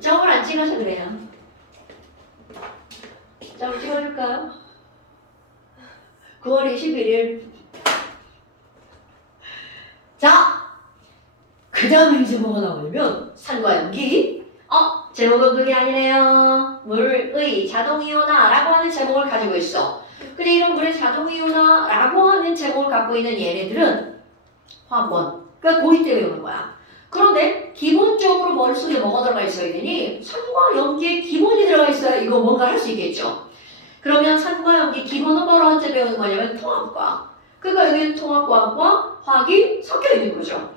점을 안 찍어서 그래요. 점 찍어줄까요? 9월 21일. 자, 그 다음에 이제 뭐가 나오냐면 산과 연기. 제목은 그게 아니네요. 물의 자동이온화라고 하는 제목을 가지고 있어. 근데 이런 물의 자동이온화라고 하는 제목을 갖고 있는 얘네들은 화학원, 그러니까 고2 때 배우는 거야. 그런데 기본적으로 머릿속에 뭐가 들어가 있어야 되니? 산과 연기의 기본이 들어가 있어야 이거 뭔가 할 수 있겠죠. 그러면 산과 연기 기본은 바로 언제 배우는 거냐면 통합과학. 그러니까 여기는 통합과학과 화학이 섞여 있는 거죠.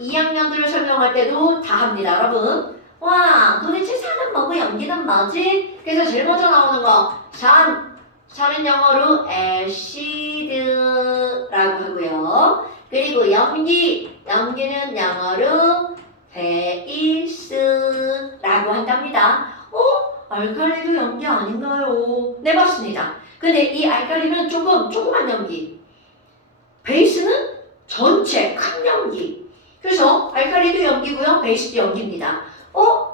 2학년들을 설명할 때도 다 합니다, 여러분. 와, 도대체 산은 뭐고 연기는 뭐지? 그래서 제일 먼저 나오는 거, 산은 영어로 acid라고 하고요. 그리고 연기는 영어로 base라고 한답니다. 알칼리도 연기 아닌가요? 네, 맞습니다. 근데 이 알칼리는 조그만 연기. 베이스는 전체 큰 연기. 그래서 알칼리도 연기고요, 베이스도 연기입니다.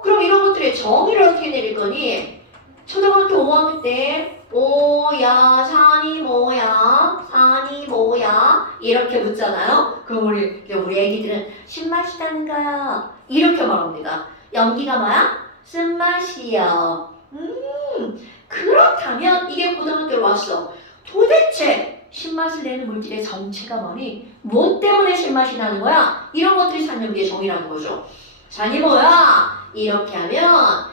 그럼 이런 것들의 정의를 어떻게 내릴 거니? 초등학교 5학년 때 뭐야, 산이 뭐야, 산이 뭐야 이렇게 묻잖아요. 그럼 우리 애기들은 신맛이라는 거야 이렇게 말합니다. 연기가 뭐야? 쓴맛이요. 그렇다면 이게 고등학교로 왔어. 도대체 신맛을 내는 물질의 정체가 뭐니? 뭐 때문에 신맛이 나는 거야? 이런 것들이 산연기의 정의라는 거죠. 산이 뭐야? 이렇게 하면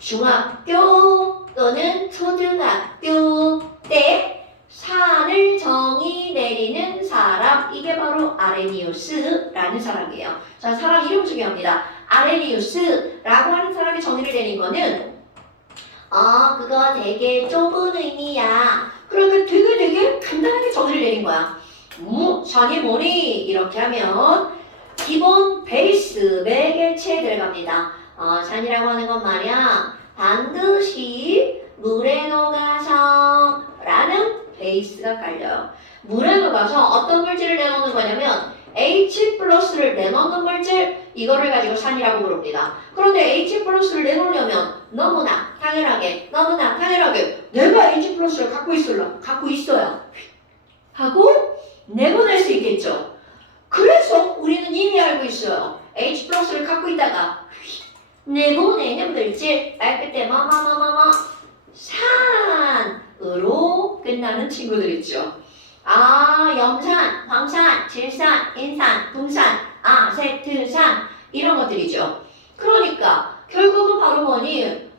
중학교 또는 초등학교 때 산을 정의 내리는 사람, 이게 바로 아레니우스라는 사람이에요. 자, 사람 이름 중요합니다. 아레니우스라고 하는 사람이 정의를 내린 거는 그거 되게 좁은 의미야. 그러니까 되게 간단하게 정의를 내린 거야. 산이 뭐니? 이렇게 하면 기본 베이스 매개체에 들어갑니다. 산이라고 하는 건 말이야, 반드시 물에 녹아서 라는 베이스가 깔려요. 물에 녹아서 어떤 물질을 내놓는 거냐면 H 플러스를 내놓는 물질, 이거를 가지고 산이라고 부릅니다. 그런데 H 플러스를 내놓으려면 너무나 당연하게 내가 H 플러스를 갖고 있어야 하고 내보낼 수 있겠죠. 그래서 우리는 이미 알고 있어요. H 플러스를 갖고 있다가 내보내는 물질 말 그때 산으로 끝나는 친구들 있죠. 염산, 황산, 질산, 인산, 붕산, 아세트산 이런 것들이죠. 그러니까 결국은 바로 뭐니?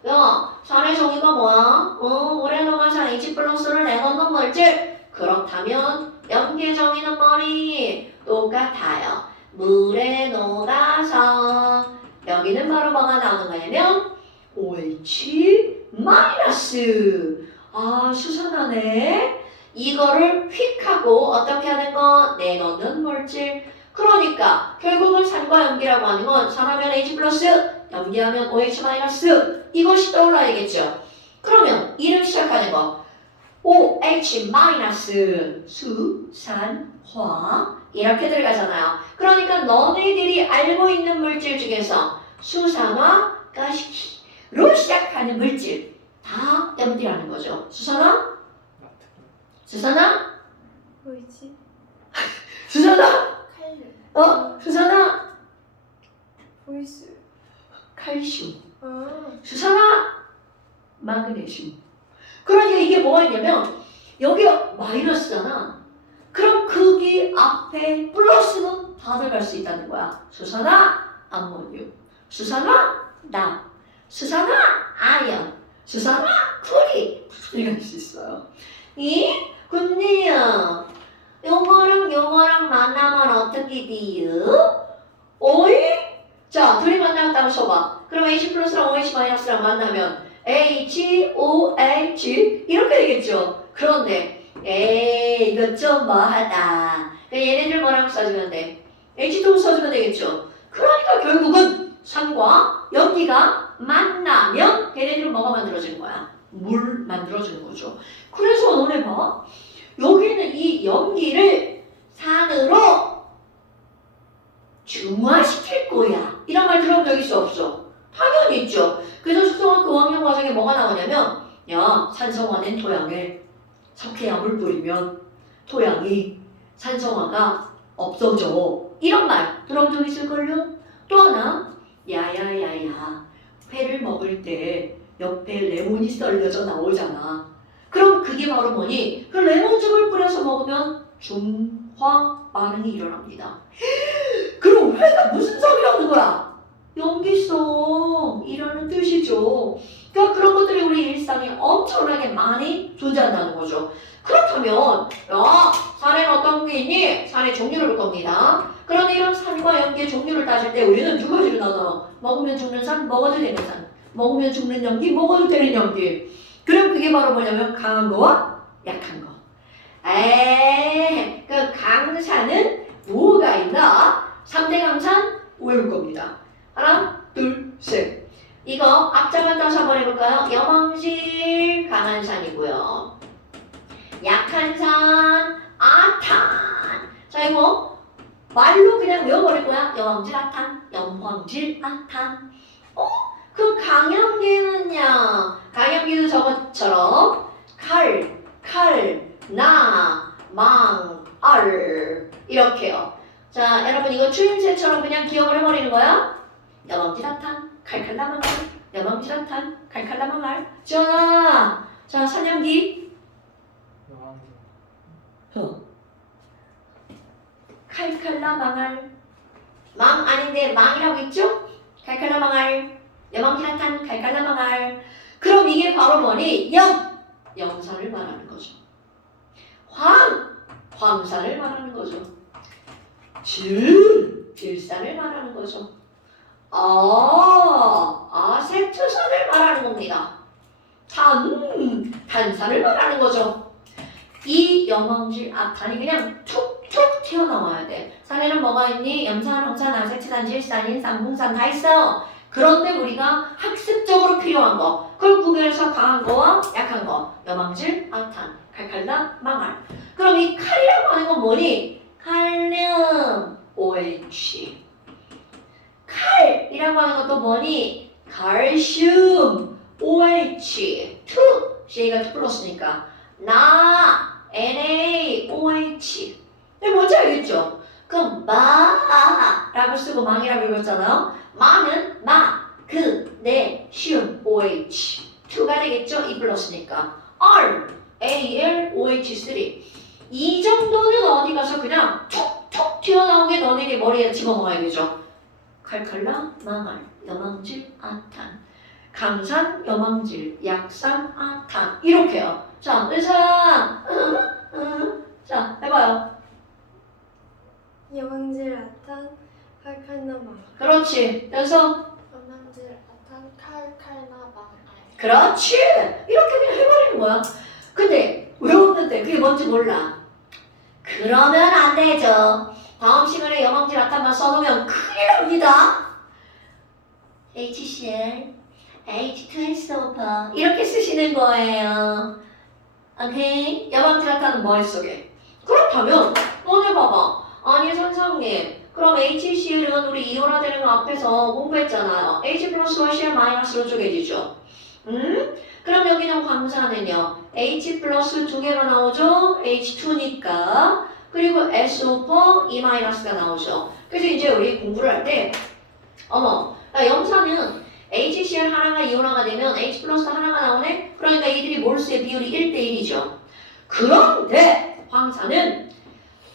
산의 정의가 뭐야? 물에 녹아서 H 플러스를 내놓는 물질. 그렇다면 연기의 정의는 뭐니? 똑같아요. 물에 녹아서 여기는 바로 뭐가 나오는 거냐면 OH 마이너스. 수산하네. 이거를 휙 하고 어떻게 하는 거? 내놓는 물질. 그러니까 결국은 산과 연기라고 하는 건 산하면 H 플러스, 연기하면 OH 마이너스. 이것이 떠올라야겠죠. 그러면 이름 시작하는 거 OH 마이너스 수산화 이렇게 들어가잖아요. 그러니까 너네들이 알고 있는 물질 중에서 수산화, 가시키로 시작하는 물질 다 연기라는 거죠. 수산화? 뭐지? 수산화? 칼륨. 수산화? 보이스. 칼슘. 수산화? 마그네슘. 그러니까 이게 뭐가 있냐면 여기가 마이너스잖아. 그럼 거기 앞에 플러스는 다 들어갈 수 있다는 거야. 수산화, 암모늄. 수산화, 납. 수산화, 아연. 수산화, 쿠리. 다 들어갈 수 있어요. 근데요, 요거랑 만나면 어떻게 돼요? 자, 둘이 만났다고 쳐봐. 그럼 H 플러스랑 OH 마이너스랑 만나면 HOH 이렇게 되겠죠. 그런데 이거 좀 뭐하다. 얘네들 뭐라고 써주면 돼? H2 써주면 되겠죠. 그러니까 결국은 산과 연기가 만나면 얘네들은 뭐가 만들어지는 거야? 물 만들어지는 거죠. 그래서 너네 봐. 여기는 이 연기를 산으로 중화시킬 거야. 이런 말 들어본 적 있어 없어? 당연히 있죠. 그래서 초등학교 5학년 과정에 뭐가 나오냐면 야, 산성화된 토양에 석회암을 뿌리면 토양이 산성화가 없어져. 이런 말 들어본 적 있을걸요? 또 하나, 야야야야, 회를 먹을 때 옆에 레몬이 썰려져 나오잖아. 그럼 그게 바로 뭐니? 그 레몬즙을 뿌려서 먹으면 중화 반응이 일어납니다. 그럼 회가 무슨 소리 하는 거야? 염기성이라는 뜻이죠. 그러니까 그런 것들이 우리 일상에 엄청나게 많이 존재한다는 거죠. 그렇다면 야, 산에는 어떤 게 있니? 산의 종류를 볼 겁니다. 그런데 이런 산과 염기의 종류를 따질 때 우리는 두 가지로 나눠. 먹으면 죽는 산, 먹어도 되는 산. 먹으면 죽는 염기, 먹어도 되는 염기. 그럼 그게 바로 뭐냐면 강한 거와 약한 거. 그 강산은 뭐가 있나? 3대 강산 외울 겁니다. 하나, 둘, 셋. 이거 앞자만 따서 한번 해볼까요? 여망질 강한 산이고요. 약한 산 아탄. 자, 이거 말로 그냥 외워버릴 거야. 여왕질 아탄, 염황질 아탄. 그 강염기는요. 강염기도 저것처럼 나, 망, 알 이렇게요. 자, 여러분 이거 추임새처럼 그냥 기억을 해버리는 거야. 여왕질 아탄, 칼칼라망알, 여왕질 아탄, 칼칼라망알. 지원아, 자 산염기. 칼칼라 망할. 망 아닌데 망이라고 있죠? 칼칼라 망할. 여망지라탄 칼칼라 망할. 그럼 이게 바로 뭐니? 영산을 말하는 거죠. 황산을 말하는 거죠. 질산을 말하는 거죠. 아세트산을 말하는 겁니다. 탄산을 말하는 거죠. 이 염황질 아탄이 그냥 툭툭 튀어나와야 돼. 산에는 뭐가 있니? 염산, 황산, 아세트산, 질산, 인산, 분산 다 있어. 그런데 우리가 학습적으로 필요한 거, 그걸 구별해서 강한 거와 약한 거, 염황질 아탄, 칼칼라, 망할. 그럼 이 칼이라고 하는 건 뭐니? 칼륨, OH. 칼이라고 하는 것도 뭐니? 칼슘, OH. 2, C가 2 플러스니까 NaOH. 뭔지 알겠죠? 그럼 마라고 쓰고 망이라고 읽었잖아요. 마는 마그네슘 OH 2가 되겠죠? 2 플러스니까 RALOH3. 이 정도는 어디 가서 그냥 툭툭 튀어나오게 너네들 머리에 집어넣어야겠죠. 칼칼라 망할, 염황질 아탄, 강산 염황질, 약산 아탄 이렇게요. 자, 의사. 자, 해봐요. 여왕질 아탄 칼칼나망. 그렇지. 그래서 여왕질 아탄 칼칼나망. 그렇지. 이렇게 그냥 해버리는 거야. 근데 외웠는데 그게 뭔지 몰라. 그러면 안 되죠. 다음 시간에 여왕질 아탄만 써놓으면 큰일 납니다. HCl, H2SO4 이렇게 쓰시는 거예요. 오케이? 여왕질 아탄은 뭐에 쓰게? 그렇다면 너네 봐봐. 아니 선생님, 그럼 HCl은 우리 이온화되는 거 앞에서 공부했잖아요. H 플러스와 Cl 마이너스로 쪼개지죠. 그럼 여기는 황산은요. H 플러스 2개가 나오죠. H2니까. 그리고 SO4 E 마이너스가 나오죠. 그래서 이제 우리 공부를 할 때 염산은 HCl 하나가 이온화가 되면 H 플러스 하나가 나오네? 그러니까 이들이 몰수의 비율이 1대1이죠. 그런데 황산은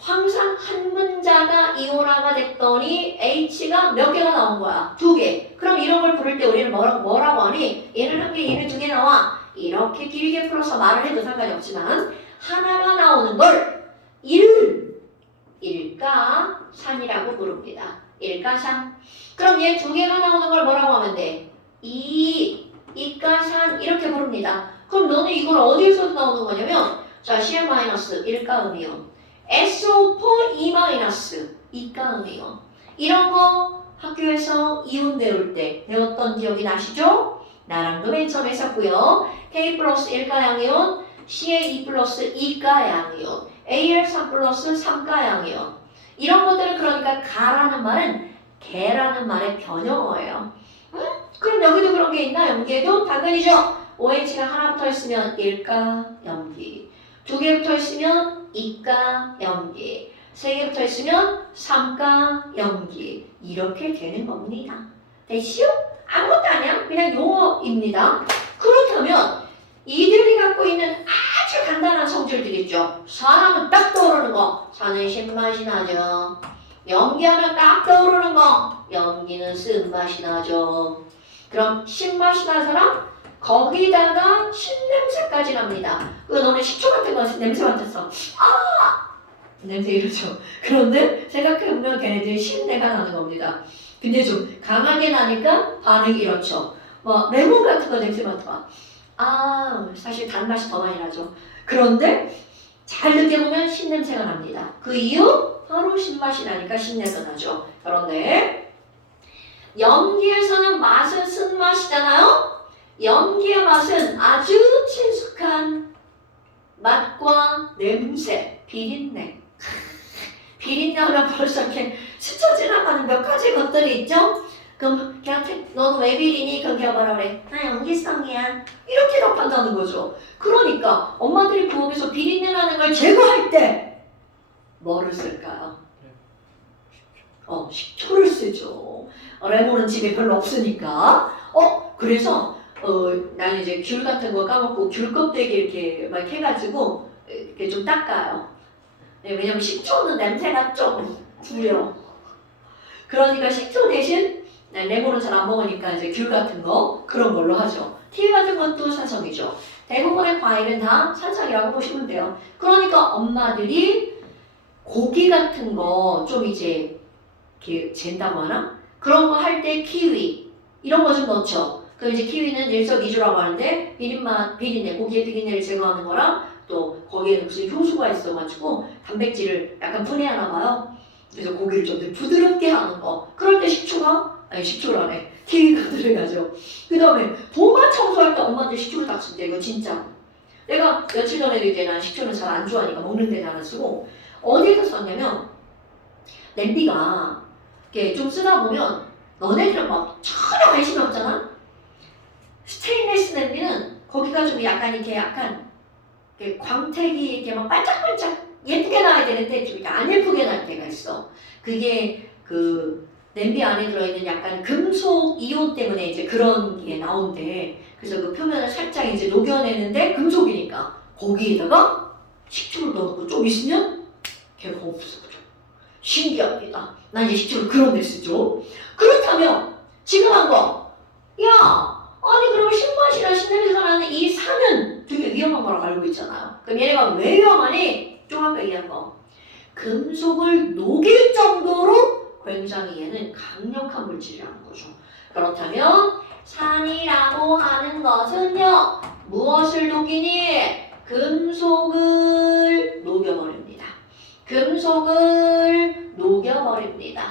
황산 한 분자가 이온화가 됐더니 H가 몇 개가 나온 거야? 2개. 그럼 이런 걸 부를 때 우리는 뭐라고 하니? 얘는 1개, 얘는 2개 나와. 이렇게 길게 풀어서 말을 해도 상관이 없지만 하나가 나오는 걸 일가산이라고 부릅니다. 일가산. 그럼 얘 2개가 나오는 걸 뭐라고 하면 돼? 이가산 이렇게 부릅니다. 그럼 너는 이걸 어디에서 나오는 거냐면 자, Cl- 일가음이온, SO4 E- 이가음이온. 이런 거 학교에서 이온 배울 때 배웠던 기억이 나시죠? 나랑도 맨 처음 했었고요. K 플러스 1가양이온, CA 2 플러스 2가양이온, AL 3 플러스 3가양이온. 이런 것들은 그러니까 가라는 말은 개라는 말의 변형어예요. 그럼 여기도 그런 게 있나? 염기에도? 당연히죠. OH가 하나 붙어 있으면 1가 염기, 2개 붙어 있으면 2가 염기, 3개 붙어 있으면 3가 염기. 이렇게 되는 겁니다. 됐시요? 아무것도 아니야. 그냥 용어입니다. 그렇다면 이들이 갖고 있는 아주 간단한 성질들 있죠. 산하면 딱 떠오르는 거. 산은 신맛이 나죠. 염기하면 딱 떠오르는 거. 염기는 쓴맛이 나죠. 그럼 신맛이 나는 사람? 거기다가 신냄새까지 납니다. 너는 식초 같은 거 냄새 맡았어. 아! 냄새 이러죠. 그런데 생각해보면 걔네들이 신내가 나는 겁니다. 근데 좀 강하게 나니까 반응이 이렇죠. 뭐 레몬 같은 거 냄새 맡아봐. 사실 단맛이 더 많이 나죠. 그런데 잘 느껴보면 신냄새가 납니다. 그 이유? 바로 신맛이 나니까 신내가 나죠. 그런데 염기에서는 맛은 쓴맛이잖아요. 염기의 맛은 아주 친숙한 맛과 냄새, 비린내. 비린내 하면 벌써 이렇게 스쳐 지나가는 몇 가지 것들이 있죠? 그럼 걔한테 너는 왜 비리니? 그럼 걔가 뭐라 그래? 나 염기성이야. 이렇게 답한다는 거죠. 그러니까 엄마들이 부엌에서 비린내 나는 걸 제거할 때 뭐를 쓸까요? 식초를 쓰죠. 레몬은 집에 별로 없으니까. 그래서 나는 이제 귤 같은 거 까먹고 귤 껍데기 이렇게 막 해가지고 이렇게 좀 닦아요. 네, 왜냐면 식초는 냄새가 좀 구려. 그러니까 식초 대신 레몬은 잘 안 먹으니까 이제 귤 같은 거 그런 걸로 하죠. 키위 같은 것도 산성이죠. 대부분의 과일은 다 산성이라고 보시면 돼요. 그러니까 엄마들이 고기 같은 거 좀 이제 이렇게 잰다고 하나? 그런 거 할 때 키위 이런 거 좀 넣죠. 그럼 이제 키위는 일석이조라고 하는데 비린내, 고기의 비린내를 제거하는 거랑 또 거기에는 무슨 효소가 있어가지고 단백질을 약간 분해하나 봐요. 그래서 고기를 좀 더 부드럽게 하는 거. 그럴 때 식초라네. 키위가 들어가죠. 그 다음에 도마 청소할 때 엄마들 식초를 딱 쓴대. 이거 진짜. 내가 며칠 전에도 이제 난 식초는 잘 안 좋아하니까 먹는 데는 안 쓰고 어디서 썼냐면 냄비가 이렇게 좀 쓰다 보면 너네들은 막 전혀 관심이 없잖아? 스테인리스 냄비는 거기가 좀 약간 이렇게 광택이 이렇게 막 반짝반짝 예쁘게 나와야 되는데 좀 안 예쁘게 날 때가 있어. 그게 그 냄비 안에 들어있는 약간 금속 이온 때문에 이제 그런 게 나온대. 그래서 그 표면을 살짝 이제 녹여내는데 금속이니까 거기에다가 식초를 넣어놓고 좀 있으면 걔가 없어져. 신기합니다. 난 이제 식초를 그런 데 쓰죠. 그렇다면 지금 한 거, 아니 그러면 신맛이나 신냄새가 나는 이 산은 되게 위험한 거라고 알고 있잖아요. 그럼 얘네가 왜 위험하니? 좀 아까 얘기한 거. 금속을 녹일 정도로 굉장히 얘는 강력한 물질이라는 거죠. 그렇다면 산이라고 하는 것은요. 무엇을 녹이니? 금속을 녹여버립니다. 금속을 녹여버립니다.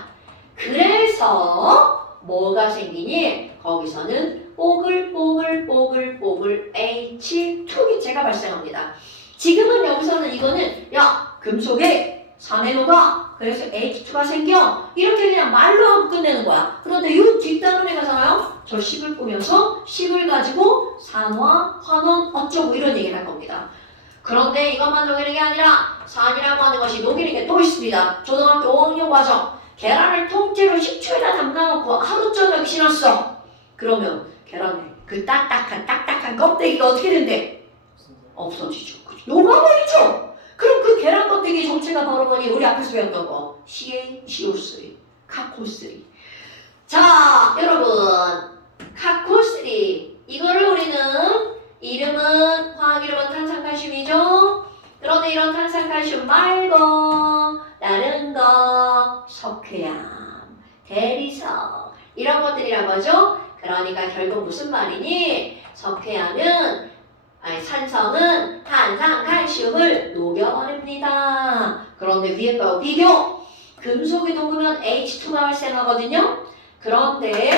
그래서 뭐가 생기니? 거기서는 뽀글뽀글 H2 기체가 발생합니다. 지금은 여기서는 이거는 금속에 산에 녹아 그래서 H2가 생겨 이렇게 그냥 말로 하고 끝내는 거야. 그런데 이 뒷단원에 가잖아요. 저 식을 꾸면서 식을 가지고 산화, 환원 어쩌고 이런 얘기를 할 겁니다. 그런데 이것만 녹이는 게 아니라 산이라고 하는 것이 녹이는 게 또 있습니다. 초등학교 5학년 과정 계란을 통째로 식초에다 담가놓고 하루 저녁 신었어. 그러면 계란에 그 딱딱한 껍데기가 어떻게 된대? 없어지죠. 녹아버리죠. 그럼 그 계란 껍데기 정체가 바로 뭐니? 우리 앞에서 배웠던 거 CaCO3, 카코3. 자 여러분 카코3 이거를 우리는 이름은 화학 이름은 탄산칼슘이죠. 그런데 이런 탄산칼슘 말고 다른 거 석회암, 대리석 이런 것들이라고 하죠. 그러니까 결국 무슨 말이니? 산성은 탄산칼슘을 녹여버립니다. 그런데 위에 거하고 비교 금속이 녹으면 H2가 발생하거든요. 그런데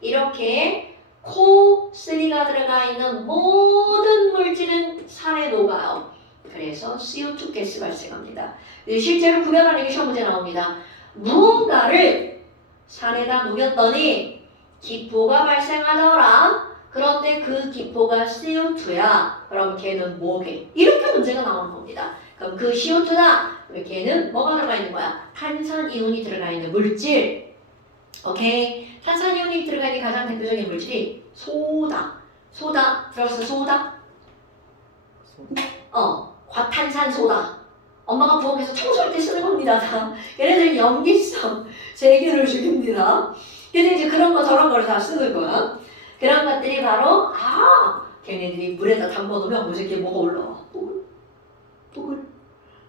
이렇게 CO3가 들어가 있는 모든 물질은 산에 녹아요. 그래서 CO2 가스 발생합니다. 실제로 구별하는 게 시험 문제 나옵니다. 무언가를 산에다 녹였더니 기포가 발생하더라. 그런데 그 기포가 CO2야. 그럼 걔는 뭐게? 이렇게 문제가 나오는 겁니다. 그럼 그 CO2다. 그럼 걔는 뭐가 들어가 있는 거야? 탄산이온이 들어가 있는 물질. 오케이. 탄산이온이 들어가 있는 가장 대표적인 물질이 소다. 소다. 들어봤어? 소다? 과탄산소다. 엄마가 부엌에서 청소할 때 쓰는 겁니다. 다. 얘네들은 염기성 세균을 죽입니다. 그래서 이제 그런 거 저런 걸 다 쓰는 거야. 그런 것들이 바로 걔네들이 물에다 담궈놓으면 무슨 뭐가 올라와.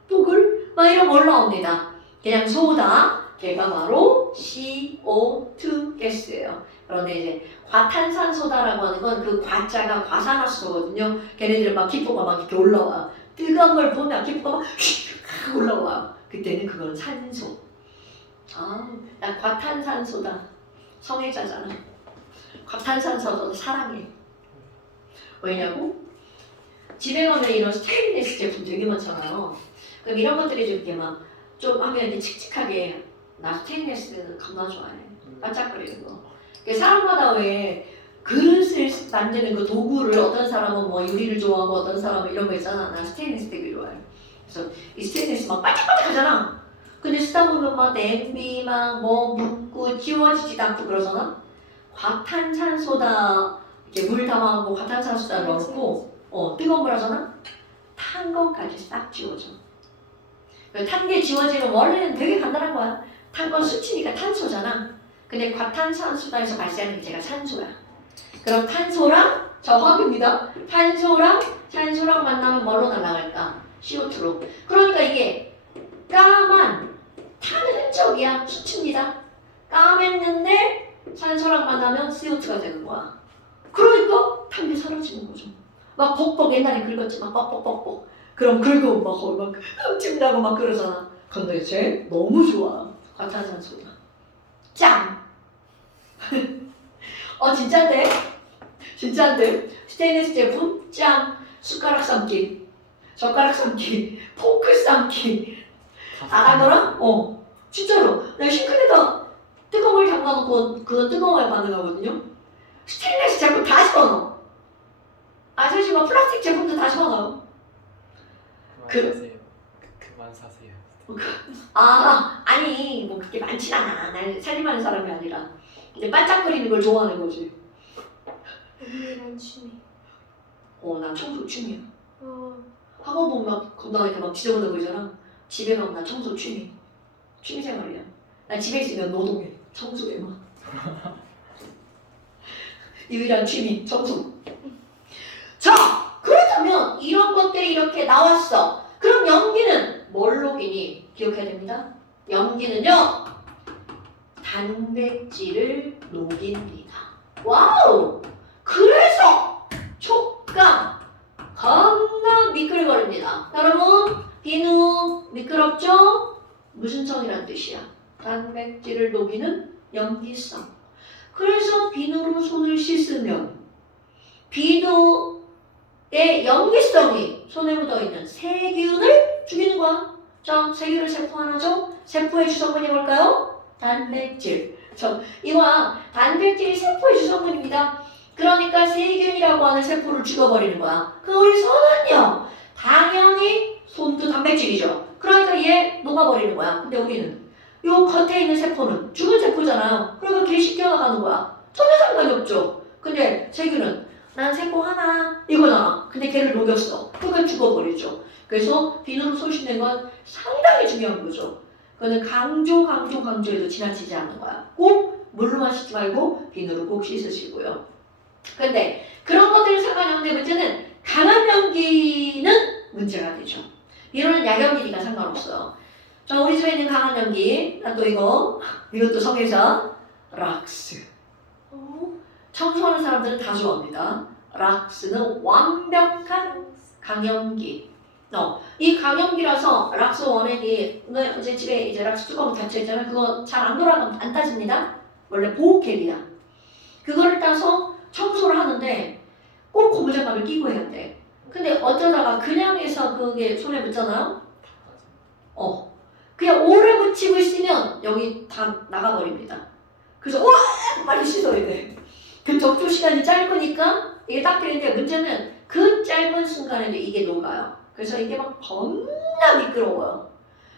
뽀글 막 이런 거 올라옵니다. 그냥 소다. 걔가 바로 CO2 가스예요. 그런데 이제 과탄산소다라고 하는 건 그 과자가 과산화수소거든요. 걔네들은 막 기포가 막 이렇게 올라와. 뜨거운 걸 보면 기포가 막 올라와. 그때는 그거는 산소. 나 과탄산소다. 성애자잖아. 과탄산소도 사랑해. 왜냐고? 집에 가면 이런 스테인리스 제품 되게 많잖아요. 그럼 이런 것들이 좀 이렇게 막 좀 하면 이렇게 칙칙하게 나 스테인리스 겁나 좋아해. 반짝거리는 거. 사람마다 왜 그릇을 만드는 그 도구를 어떤 사람은 뭐 유리를 좋아하고 어떤 사람은 이런 거 있잖아. 나 스테인리스 되게 좋아해. 그래서 이 스테인리스 막 반짝반짝하잖아. 근데 쓰다 보면 막 냄비 막 뭐 묻고 지워지지도 않고 그러잖아. 과탄산소다 이렇게 물 담아갖고 과탄산소다 넣고 뜨거운 물 하잖아. 탄 것까지 싹 지워져. 탄 게 지워지면 원래는 되게 간단한 거야. 탄 건 수치니까 탄소잖아. 근데 과탄산소다에서 발생하는 게 제가 산소야. 그럼 탄소랑 정확입니다. 탄소랑 산소랑 만나면 뭘로 날아갈까? CO2로. 그러니까 이게 까만 탄은 흔적이야. 수치입니다. 까맸는데 산소랑 만나면 CO2가 되는 거야. 그러니까 탄 게 사라지는 거죠. 막 벅벅 옛날에 긁었지만 뻑뻑뻑뻑. 그럼 긁으면 막 흠집나고 막 그러잖아. 근데 쟤 너무 좋아. 과탄산소다. 짱! 진짠데? 진짠데? 스테인리스 제품 짱! 숟가락 삶기, 젓가락 삶기, 포크 삶기. 알아더라? 진짜로. 내가 싱크대에다 뜨거운 물 담가놓고 그건 뜨거워야 반응하거든요. 스테인리스 제품 다 집어넣어. 아저씨 막 플라스틱 제품도 다 집어넣어. 그만 사세요. 아니 뭐 그렇게 많진 않아. 난 살림하는 사람이 아니라 근데 반짝거리는 걸 좋아하는 거지. 언니랑 취미. 난 청소 취미야. 학원 보면 막 겁나 이렇게 막 지저분해 보이잖아. 집에 가면 나 청소 취미 생활이야. 나 집에 있으면 노동해. 청소해 막. 유일한 취미 청소. 자, 그렇다면 이런 것들이 이렇게 나왔어. 그럼 염기는 뭘 녹이니? 기억해야 됩니다. 염기는요 단백질을 녹입니다. 와우! 그래서 촉감 겁나 미끌거립니다. 여러분 비누 미끄럽죠? 무슨 성이란 뜻이야? 단백질을 녹이는 염기성. 그래서 비누로 손을 씻으면 비누의 염기성이 손에 묻어있는 세균을 죽이는 거야. 자, 세균을 세포 하나죠? 세포의 주성분이 뭘까요? 단백질. 이거야. 단백질이 세포의 주성분입니다. 그러니까 세균이라고 하는 세포를 죽여버리는 거야. 그 우리 손은요. 당연히 손도 단백질이죠. 그러니까 얘 녹아버리는 거야. 근데 우리는 요 겉에 있는 세포는 죽은 세포잖아요. 그러니까 걔 씻겨나가는 거야. 전혀 상관이 없죠. 근데 세균은 난 세포 하나 이거잖아. 근데 걔를 녹였어. 그러니까 죽어버리죠. 그래서 비누로 손 씻는 건 상당히 중요한 거죠. 그거는 강조해도 지나치지 않는 거야. 꼭 물로만 씻지 말고 비누로 꼭 씻으시고요. 근데 그런 것들은 상관이 없는데 문제는 강한 연기는 문제가 되죠. 비누는 약연기니까 상관없어요. 자, 우리 집에 있는 강한 연기. 나 또 이것도 성애자. 락스. 청소하는 사람들은 다 좋아합니다. 락스는 완벽한 강연기. 이 강연기라서 락스 원액이 제 집에 이제 락스 뚜껑 닫혀있잖아요. 그거 잘 안 돌아가면 안 따집니다. 원래 보호캡이야. 그거를 따서 청소를 하는데 꼭 고무장갑을 끼고 해야 돼. 근데 어쩌다가 그냥 해서 그게 손에 묻잖아요. 그냥 오래 붙이고 있으면 여기 다 나가버립니다. 그래서 막 빨리 씻어야 돼. 그 적조 시간이 짧으니까 이게 딱 되는데 문제는 그 짧은 순간에도 이게 녹아요. 그래서 이게 막 겁나 미끄러워요.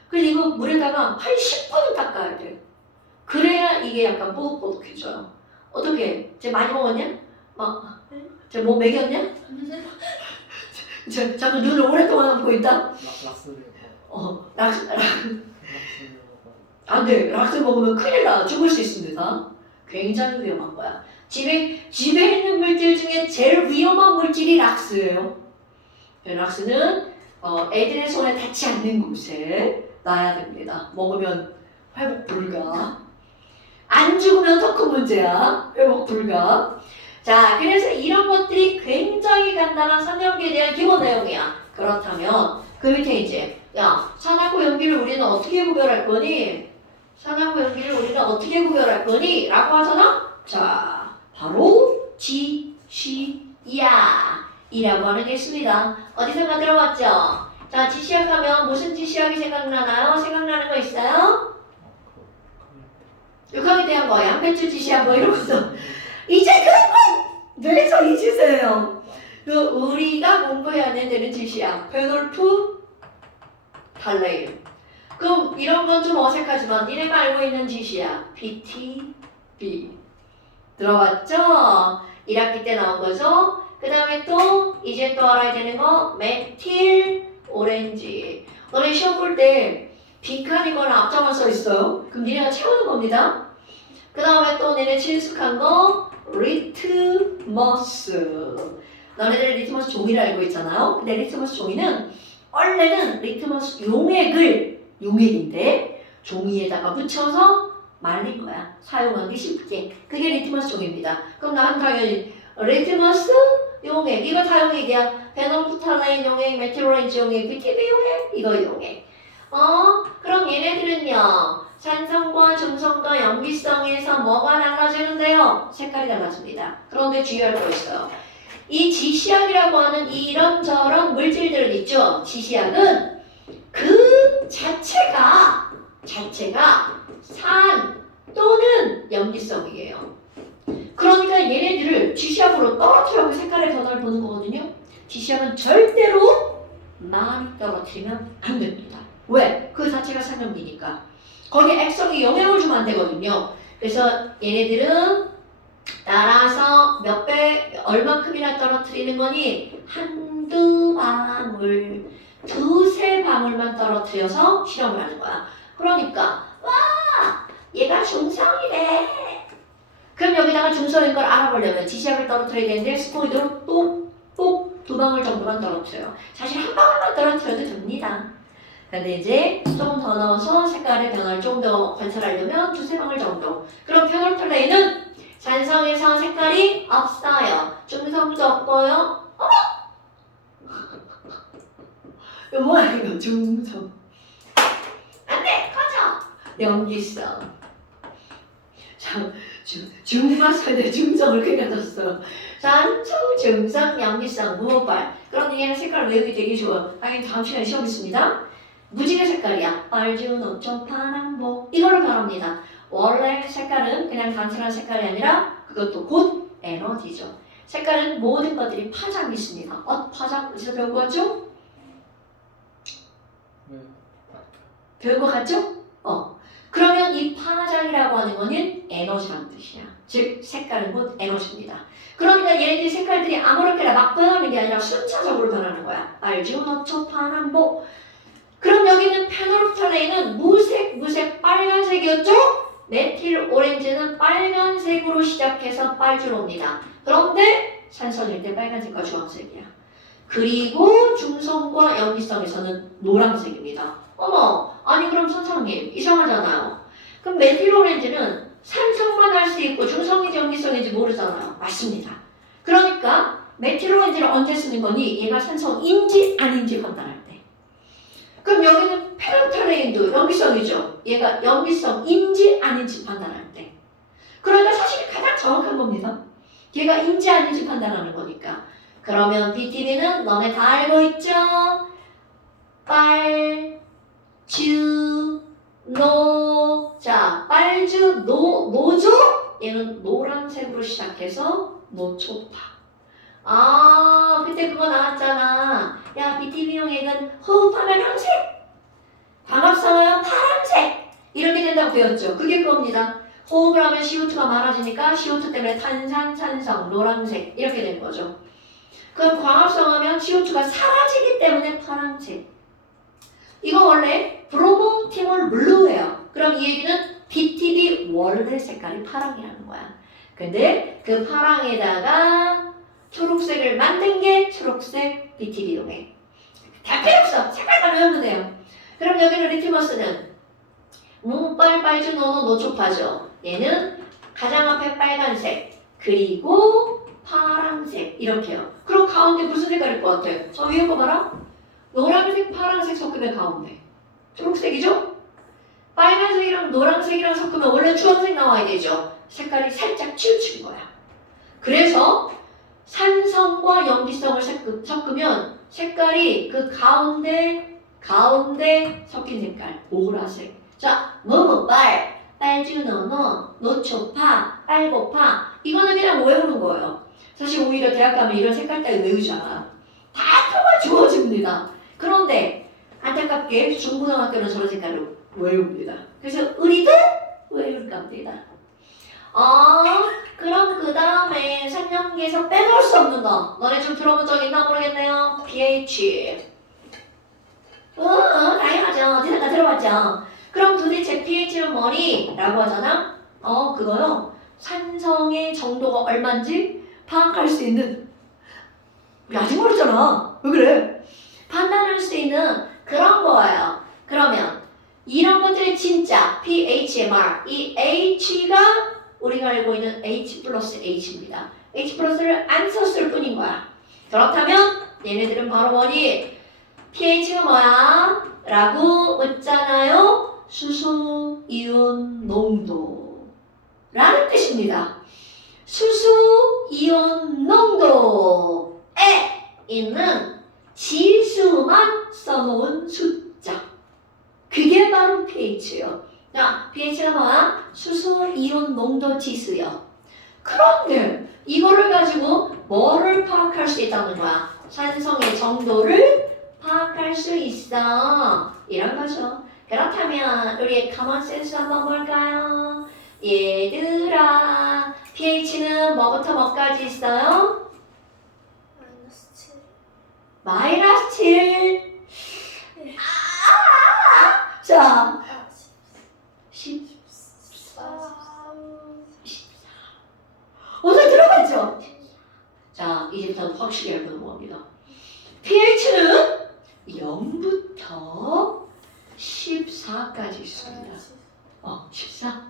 그래서 이거 물에다가 한 10분은 닦아야 돼. 그래야 이게 약간 뽀득뽀득해져요. 어떻게? 쟤 많이 먹었냐? 쟤 뭐 먹였냐? 자꾸 눈을 오랫동안 감고 있다? 안 돼. 락스 먹으면 큰일 나. 죽을 수 있습니다. 굉장히 위험한 거야. 집에 있는 물질 중에 제일 위험한 물질이 락스예요. 락스는 애들의 손에 닿지 않는 곳에 놔야 됩니다. 먹으면 회복 불가. 안 죽으면 더 큰 문제야. 회복 불가. 자, 그래서 이런 것들이 굉장히 간단한 산염기에 대한 기본 내용이야. 그렇다면 그 밑에 이제 산화구 염기를 우리는 어떻게 구별할 거니? 산화구 염기를 우리는 어떻게 구별할 거니? 라고 하잖아? 자, 바로 지시야 이라고 하는 게 있습니다. 어디선가 들어봤죠? 자, 지시약 하면 무슨 지시약이 생각나나요? 생각나는 거 있어요? 육학에 대한 거, 양배추 지시약 뭐 이런 것도 이제 그런 뇌에서 잊으세요. 우리가 공부해야 되는 지시약 페놀프 달레일. 그럼 이런 건 좀 어색하지만 니네가 알고 있는 지시약 BTB 들어봤죠? 1학기 때 나온 거죠? 그 다음에 또 이제 또 알아야 되는 거 메틸 오렌지. 너네 시험 볼 때 빈칸이거나 앞자만 써 있어요. 그럼 니네가 채우는 겁니다. 그 다음에 또 니네 친숙한 거 리트머스. 너네들 리트머스 종이를 알고 있잖아요. 근데 리트머스 종이는 원래는 리트머스 용액인데 종이에다가 묻혀서 말린 거야. 사용하기 쉽게. 그게 리트머스 종입니다. 그럼 나는 당연히 리트머스 용액 이거 다 용액이야. 베놀프탈라인 용액, 메틸오렌지 용액, BTB 용액 이거 용액. 그럼 얘네들은요 산성과 중성과 염기성에서 뭐가 달라지는데요? 색깔이 달라집니다. 그런데 주의할 거 있어요. 이 지시약이라고 하는 이런저런 물질들 있죠. 지시약은 그 자체가 산 또는 염기성이에요. 그러니까 얘네들을 지시약으로 떨어뜨려서 색깔의 변화를 보는 거거든요. 지시약은 절대로 많이 떨어뜨리면 안 됩니다. 왜? 그 자체가 산염기니까. 거기에 액성이 영향을 주면 안 되거든요. 그래서 얘네들은 따라서 몇 배, 얼만큼이나 떨어뜨리는 거니? 한두 방울, 두세 방울만 떨어뜨려서 실험을 하는 거야. 그러니까 와! 얘가 중성이래. 그럼 여기다가 중성인 걸 알아보려면 지시약을 떨어뜨려야 되는데 스포이드로 똑똑 두 방울 정도만 떨어뜨려요. 사실 한 방울만 떨어뜨려도 됩니다. 근데 이제 조금 더 넣어서 색깔의 변화를 좀 더 관찰하려면 두세 방울 정도. 그럼 페놀플레이는 산성에서 색깔이 없어요. 중성도 없고요. 이거 뭐야 이거 중성. 안돼 꺼져. 염기성. 중마설대 중성을 크게 줬어. 산성, 중성, 염기성, 무호발. 그럼 얘는 색깔 외우기 되게 좋아. 당연히 다음 시간에 시험 있습니다. 무지개 색깔이야. 빨주, 녹초, 파랑보. 이거를 말합니다. 원래 색깔은 그냥 단순한 색깔이 아니라 그것도 곧 에너지죠. 색깔은 모든 것들이 파장이 있습니다. 파장? 어디서 배운 거 같죠? 배운 거 같죠? 그러면 이 파장이라고 하는 거는 에너지라는 뜻이야. 즉 색깔은 곧 에너지입니다. 그러니까 얘네들 색깔들이 아무렇게나 막 변하는 게 아니라 순차적으로 변하는 거야. 빨주, 녹초, 파랑보. 그럼 여기는 페놀프탈레인은 무색 빨간색이었죠? 메틸 오렌지는 빨간색으로 시작해서 빨주로입니다. 그런데 산성일 때 빨간색과 주황색이야. 그리고 중성과 염기성에서는 노란색입니다. 아니 그럼 선생님 이상하잖아요. 그럼 메틸 오렌지는 산성만 할 수 있고 중성인지 염기성인지 모르잖아요. 맞습니다. 그러니까 메틸 오렌지를 언제 쓰는 거니? 얘가 산성인지 아닌지 판단할 때. 그럼 여기는 페놀프탈레인도 염기성이죠. 얘가 염기성인지 아닌지 판단할 때. 그러니까 사실 가장 정확한 겁니다. 얘가 인지 아닌지 판단하는 거니까. 그러면 BTB는 너네 다 알고 있죠? 빨주, 노. 자, 빨주, 노죠? 얘는 노란색으로 시작해서 노초파. 그때 그거 나왔잖아. 야, BTB용 액은 호흡하면 황색, 광합성하면 파란색 이렇게 된다고 배웠죠. 그게 그겁니다. 호흡을 하면 CO2가 많아지니까 CO2 때문에 탄산, 산성, 노란색 이렇게 되는 거죠. 그럼 광합성하면 CO2가 사라지기 때문에 파란색. 이거 원래 브로모티몰 블루예요. 그럼 이 얘기는 BTB 원래 색깔이 파랑이라는 거야. 근데 그 파랑에다가 초록색을 만든 게 초록색 BTB 용액. 다 필요 없어. 색깔만 외우면 돼요. 그럼 여기는 리트머스는 무빨빨주노노 노초파죠. 얘는 가장 앞에 빨간색 그리고 파란색 이렇게요. 그럼 가운데 무슨 색깔일 것 같아? 저 위에 거 봐라. 노란색, 파란색 섞으면 가운데 초록색이죠? 빨간색이랑 노란색이랑 섞으면 원래 주황색 나와야 되죠. 색깔이 살짝 치우친 거야. 그래서 산성과 염기성을 섞으면 색깔이 그 가운데 섞인 색깔 보라색. 자, 뭐뭐빨, 빨주노노, 노초파, 빨고파 이거는 그냥 외우는 거예요. 사실 오히려 대학 가면 이런 색깔 따위 외우잖아. 다 표가 주어집니다. 그런데 안타깝게 중고등학교는 저런 색깔로 외웁니다. 그래서 우리도 외울 겁니다. 그럼 그 다음에 산염기에서 빼놓을 수 없는 거. 너네 좀 들어본 적 있나 모르겠네요. pH. 당연하죠. 어디선가 들어봤죠. 그럼 도대체 pH는 뭐니? 라고 하잖아. 그거요. 산성의 정도가 얼마인지 파악할 수 있는. 아직 모르잖아. 왜 그래? 판단할 수 있는 그런 거예요. 그러면 이런 것들이 진짜 pHMR. 이 H가 우리가 알고 있는 H 플러스 H입니다. H 플러스를 안 썼을 뿐인 거야. 그렇다면 얘네들은 바로 뭐니? pH가 뭐야? 라고 묻잖아요. 수소 이온 농도 라는 뜻입니다. 수소 이온 농도에 있는 지수만 써놓은 숫자. 그게 바로 pH예요. 자, pH가 뭐야? 수소 이온 농도 지수요. 그런데 이거를 가지고 뭐를 파악할 수 있다는 거야? 산성의 정도를 파악할 수 있어. 이런 거죠. 그렇다면 우리의 커먼 센스 한번 볼까요? 얘들아, pH는 뭐부터 뭐까지 있어요? 마이너스 7. -7. 자, 10. 14. 오늘 들어봤죠? 자, 이제부터 확실히 알고 넘어갑니다. pH는 0부터 14까지 있습니다. 14.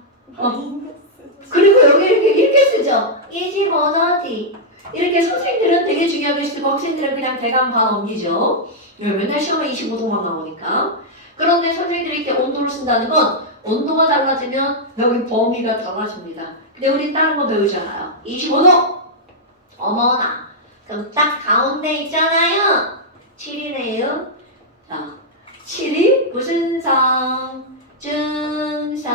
그리고 여기 이렇게 쓰죠. 25, 30. 이렇게 선생님들은 되게 중요하게 쓰고 학생들은 그냥 대강 봐 넘기죠. 맨날 시험에 25도만 나오니까. 그런데 선생님들이 이렇게 온도를 쓴다는 건 온도가 달라지면 여기 범위가 달라집니다. 근데 우린 다른 거 배우잖아요. 25도! 어머나. 그럼 딱 가운데 있잖아요. 7이네요. 자, 7이 무슨 성? 중성.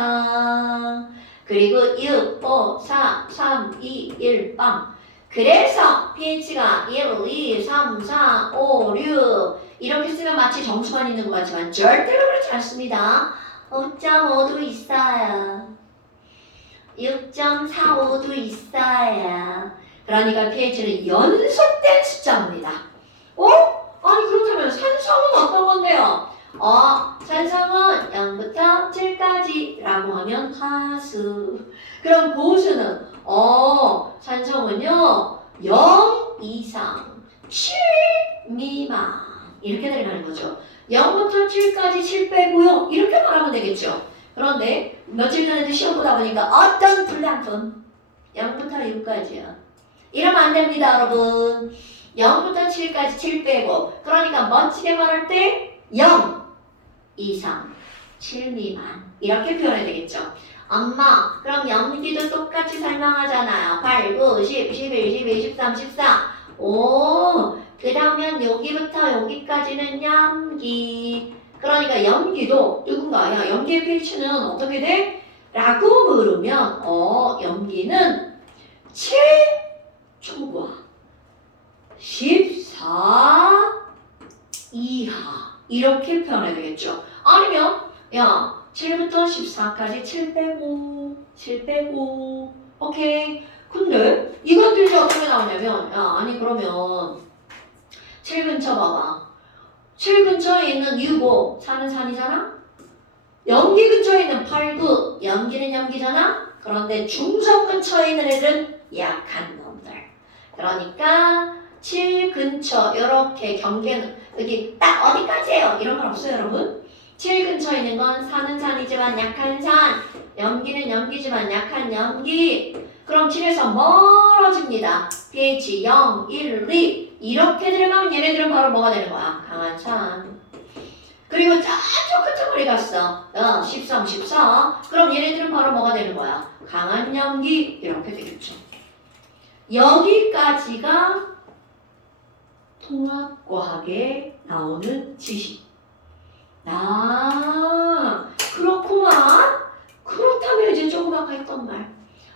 그리고 6, 5, 4, 3, 2, 1, 빵. 그래서 pH가 1, 2, 3, 4, 5, 6 이렇게 쓰면 마치 정수만 있는 것 같지만 절대로 그렇지 않습니다. 5.5도 있어요. 6.45도 있어요. 그러니까 pH는 연속된 숫자입니다. 아니 그렇다면 산성은 어떤 건데요? 산성은 0부터 7까지라고 하면 하수. 그럼 고수는 산성은요 0 이상 7 미만 이렇게 내려가는 거죠. 0부터 7까지 7 빼고요 이렇게 말하면 되겠죠. 그런데 며칠 전에도 시험 보다 보니까 어떤 불량품 0부터 6까지요. 이러면 안 됩니다 여러분. 0부터 7까지 7 빼고 그러니까 멋지게 말할 때 0 이상 7 미만 이렇게 표현해야 되겠죠. 엄마 그럼 염기도 똑같이 설명하잖아요. 8, 9, 10, 11, 12, 13, 14 그러면 여기부터 여기까지는 염기. 그러니까 염기도 누군가야 염기의 pH는 어떻게 돼? 라고 물으면 염기는 7 초과 14 이하 이렇게 표현해야 되겠죠. 아니면 야 7부터 14까지 7 빼고 7 빼고 오케이. 근데 이것들이 어떻게 나오냐면 아니 그러면 7 근처 봐봐. 7 근처에 있는 유보 산은 산이잖아. 염기 근처에 있는 8, 9 염기는 염기잖아. 그런데 중성 근처에 있는 애들은 약한 놈들. 그러니까 7 근처 이렇게 경계는 여기 딱 어디까지예요? 이런 건 없어요 여러분. 7 근처에 있는 건 산은 산이지만 약한 산, 염기는 염기지만 약한 염기. 그럼 7에서 멀어집니다. pH 0, 1, 2 이렇게 들어가면 얘네들은 바로 뭐가 되는 거야? 강한 산. 그리고 저쪽 끝머리 갔어. 13, 14. 그럼 얘네들은 바로 뭐가 되는 거야? 강한 염기 이렇게 되겠죠. 여기까지가 통합과학에 나오는 지식. 그렇구만. 그렇다면 이제 조금 아까 했던 말.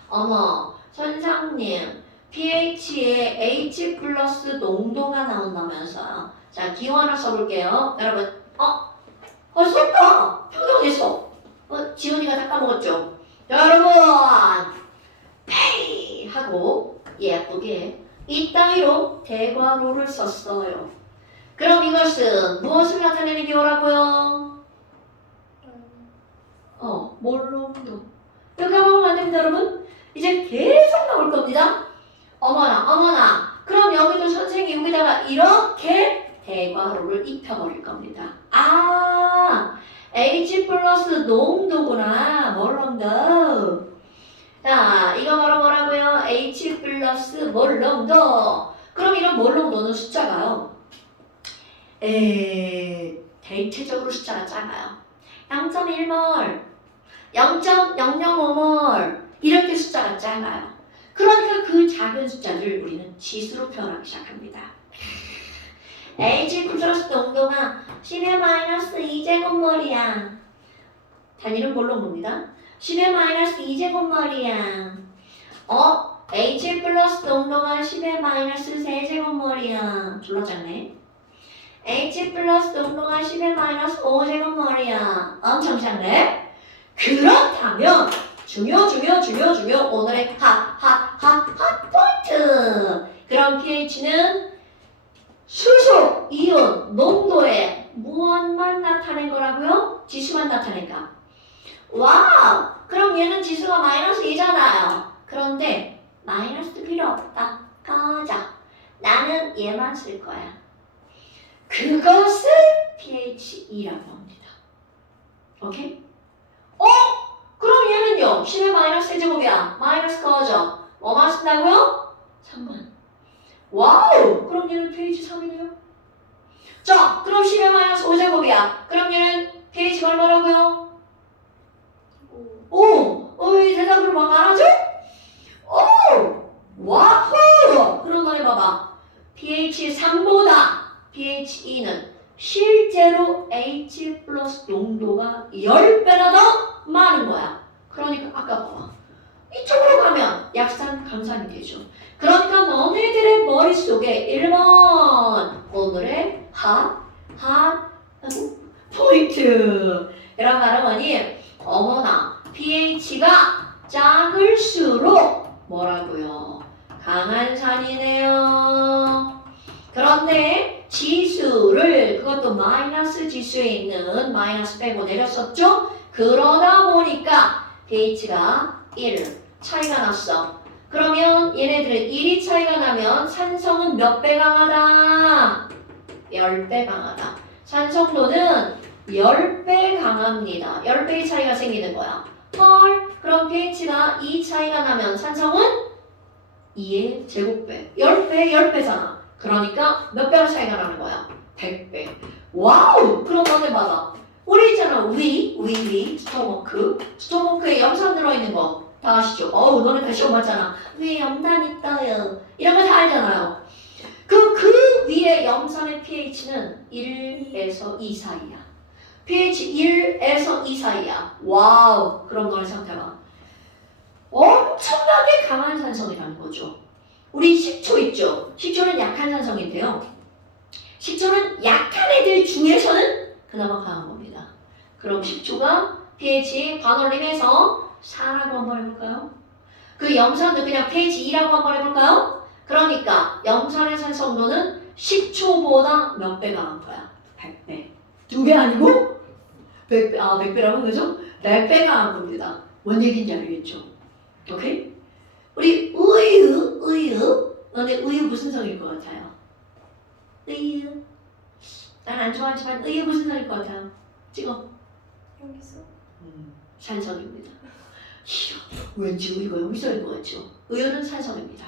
어머, 선생님, pH에 H 플러스 농도가 나온다면서요. 자, 기호 하나 써볼게요. 여러분, 썼다. 평정했어. 지훈이가 다 까먹었죠. 자, 여러분, 페이 하고 예쁘게 이따위로 대괄호를 썼어요. 그럼 이것은 무엇을 나타내는 기호라고요? 몰롱도. 여기 까먹으면 안 됩니다, 여러분. 이제 계속 나올 겁니다. 어머나. 그럼 여기도 선생님이 여기다가 이렇게 대괄호를 입혀버릴 겁니다. H 플러스 농도구나. 몰롱도. 자, 이거 뭐라고요? H 플러스 몰롱도. 그럼 이런 몰롱도는 숫자가요. 대체적으로 숫자가 작아요. 0.1몰, 0.005몰 이렇게 숫자가 작아요. 그러니까 그 작은 숫자를 우리는 지수로 표현하기 시작합니다. H 플러스 농도가 10의 마이너스 2제곱몰이야. 단위는 몰롱도입니다. 10의 마이너스 2제곱몰이야. H 플러스 농도가 10의 마이너스 3제곱몰이야. 졸라 작네. H 플러스 농도가 10의 마이너스 5제곱몰이야. 엄청 작네. 그렇다면 중요 오늘의 핫포인트. 그럼 pH는 수소, 이온, 농도에 무엇만 나타낸 거라고요? 지수만 나타낸가? 와우! 그럼 얘는 지수가 마이너스 2잖아요. 그런데 마이너스도 필요 없다. 꺼져. 나는 얘만 쓸 거야. 그것을 pH2라고 합니다. 오케이? 그럼 얘는요? 10의 마이너스 1제곱이야. 마이너스 꺼져. 뭐만 쓴다고요? 3만. 와우! 그럼 얘는 pH 3이네요. 자, 그럼 10의 마이너스 5제곱이야. 그럼 얘는 pH가 얼마라고요? 5. 왜 대답을 막 안 하지? 와우! 그럼 너네 봐봐. pH 3보다 pH2는 실제로 H 플러스 농도가 10배나 더 많은 거야. 그러니까 아까 봐봐. 이쪽으로 가면 약산, 강산이 되죠. 그러니까 너네들의 머릿속에 1번 오늘의 포인트. 이런 말은 뭐니? 어머나 pH가 작을수록 뭐라고요? 강한 산이네요. 그런데 지수를 그것도 마이너스 지수에 있는 마이너스 빼고 내렸었죠? 그러다 보니까 pH가 1 차이가 났어. 그러면 얘네들은 1이 차이가 나면 산성은 몇 배 강하다? 10배 강하다. 산성도는 10배 강합니다. 10배의 차이가 생기는 거야. 그럼 pH가 2 차이가 나면 산성은 2의 제곱배. 10배잖아. 그러니까 몇 배가 차이가 나는 거야? 100배. 와우! 그럼 너네 봐봐. 우리 있잖아. 스토머크에 염산 들어있는 거 다 아시죠? 너네 다 시험 봤잖아. 위에 염산 있어요. 이런 거 다 알잖아요. 그 위에 염산의 pH는 1에서 2 사이야. pH 1에서 2 사이야. 와우. 그럼 너네 생각해봐. 엄청나게 강한 산성이라는 거죠. 우리 식초 있죠? 식초는 약한 산성인데요. 식초는 약한 애들 중에서는 그나마 강한 겁니다. 그럼 식초가 pH 반올림해서 4라고 한번 해볼까요? 그 염산도 그냥 pH 2라고 한번 해볼까요? 그러니까 염산의 산성도는 식초보다 몇 배 강한 거야? 100배. 2배 아니고? 100배. 아, 100배라고 그죠? 100배 강한 겁니다. 뭔 얘기인지 알겠죠? 오케이? 우리 우유. 너네 우유 무슨 성일 것 같아요? 우유. 난 안 좋아하지만 우유 무슨 성일 것 같아요? 찍어. 여기서 산성입니다. 왠지 우유가 여기서일 것 같죠? 우유는 산성입니다.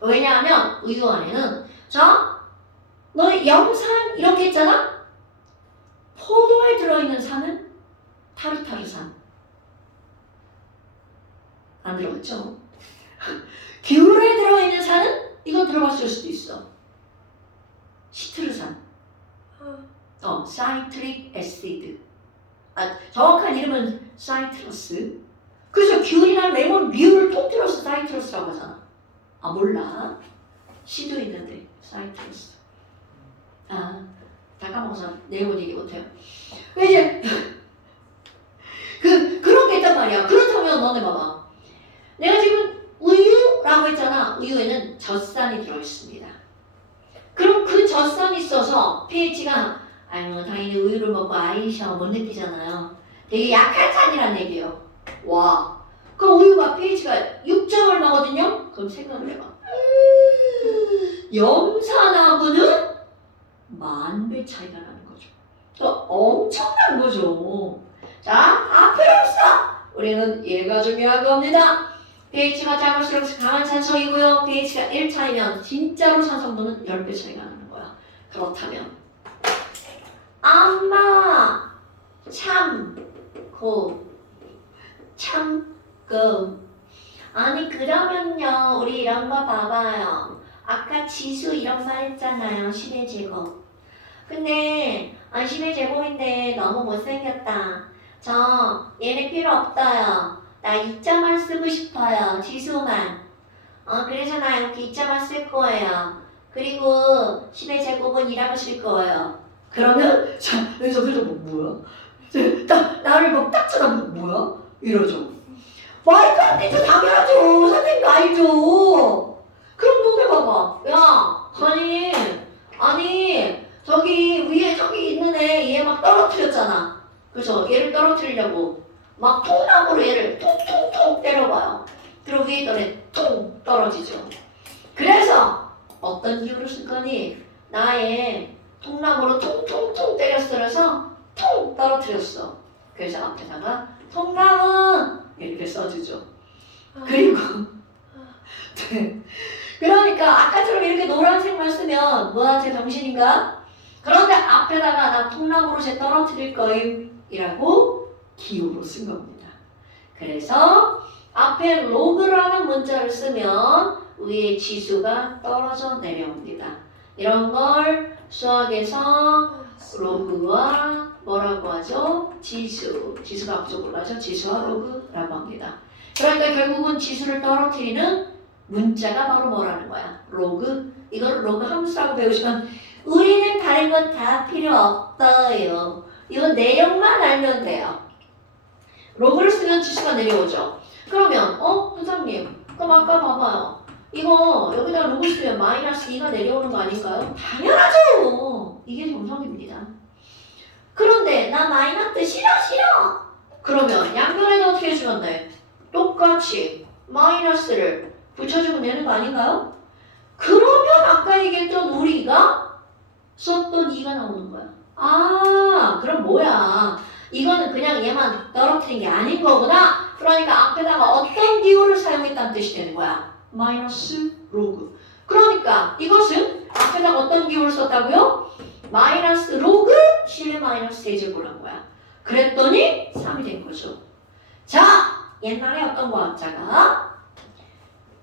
왜냐하면 우유 안에는 자, 너네 염산 이렇게 있잖아? 포도에 들어있는 산은 타르타르산. 안 들어봤죠? 귤에 들어있는 산은 이건 들어봤을 수도 있어. 시트르산. 사이트릭 애시드. 정확한 이름은 사이트러스. 그래서 귤이나 레몬, 류를 통틀어서 사이트러스라고 하잖아. 아 몰라. 시도 있는데 사이트러스. 다 까먹어서 내용을 얘기 못해요. 이제 그런 게 있단 말이야. 그렇다면 너네 봐봐. 내가 지금 우유라고 했잖아. 우유에는 젖산이 들어있습니다. 그럼 그 젖산이 있어서 pH가 당연히 우유를 먹고 아이샤 못 느끼잖아요. 되게 약한 산이란 얘기예요. 와, 그 우유가 pH가 6점 얼마거든요? 그럼 생각을 해봐. 염산하고는 10,000배 차이가 나는 거죠. 엄청난 거죠. 자, 앞으로서 우리는 얘가 중요한 겁니다. pH가 작을수록 강한 산성이고요. pH가 1 차이면 진짜로 산성도는 10배 차이가 나는 거야. 그렇다면 엄마 참고 아니 그러면요 우리 이런 거 봐봐요. 아까 지수 이런 말 했잖아요. 10의 제곱. 근데 10의 제곱인데 너무 못생겼다. 저 얘네 필요 없어요. 나 2점만 쓰고 싶어요. 지수만. 그래서 나 이렇게 2점만 쓸 거예요. 그리고 10의 제곱은 2라고 쓸 거예요. 그러면 자 여기서 뭐야? 나를 딱 쳐다보고 뭐야? 이러죠. 말도 안 되죠. 당연하죠. 선생님도 알죠. 그럼 너네 봐봐. 야 아니 저기 위에 저기 있는 얘 막 떨어뜨렸잖아. 그죠? 얘를 떨어뜨리려고 막 통나무로 얘를 톡톡톡 때려봐요. 그리고 위에 있던 애 통 떨어지죠. 그래서 어떤 기호를 쓸 거니? 나의 통나무로 통통통 때렸어서 통 떨어뜨렸어. 그래서 앞에다가 통나무 이렇게 써주죠. 그리고 네. 그러니까 아까처럼 이렇게 노란색만 쓰면 뭐한테 정신인가? 그런데 앞에다가 나 통나무로 쟤 떨어뜨릴 거임 이라고 기호로 쓴 겁니다. 그래서 앞에 로그라는 문자를 쓰면 위에 지수가 떨어져 내려옵니다. 이런 걸 수학에서 로그와 뭐라고 하죠? 지수가 앞쪽으로 가죠? 지수와 로그라고 합니다. 그러니까 결국은 지수를 떨어뜨리는 문자가 바로 뭐라는 거야? 로그. 이걸 로그 함수라고 배우시면 우리는 다른 건 다 필요 없어요. 이거 내용만 알면 돼요. 로그를 쓰면 지수가 내려오죠. 그러면 선생님 그럼 아까 봐봐요. 이거 여기다 로그 쓰면 마이너스 2가 내려오는 거 아닌가요? 당연하죠. 이게 정석입니다. 그런데 나 마이너스 싫어. 그러면 양변에다 어떻게 해주면 돼? 똑같이 마이너스를 붙여주면 되는 거 아닌가요? 그러면 아까 얘기했던 우리가 썼던 2가 나오는 거야. 그럼 뭐야? 이거는 그냥 얘만 떨어뜨린 게 아닌 거구나. 그러니까 앞에다가 어떤 기호를 사용했다는 뜻이 되는 거야. 마이너스 로그. 그러니까 이것은 앞에다가 어떤 기호를 썼다고요? 마이너스 로그 10의 마이너스 세제곱을 한 거야. 그랬더니 3이 된 거죠. 자, 옛날에 어떤 과학자가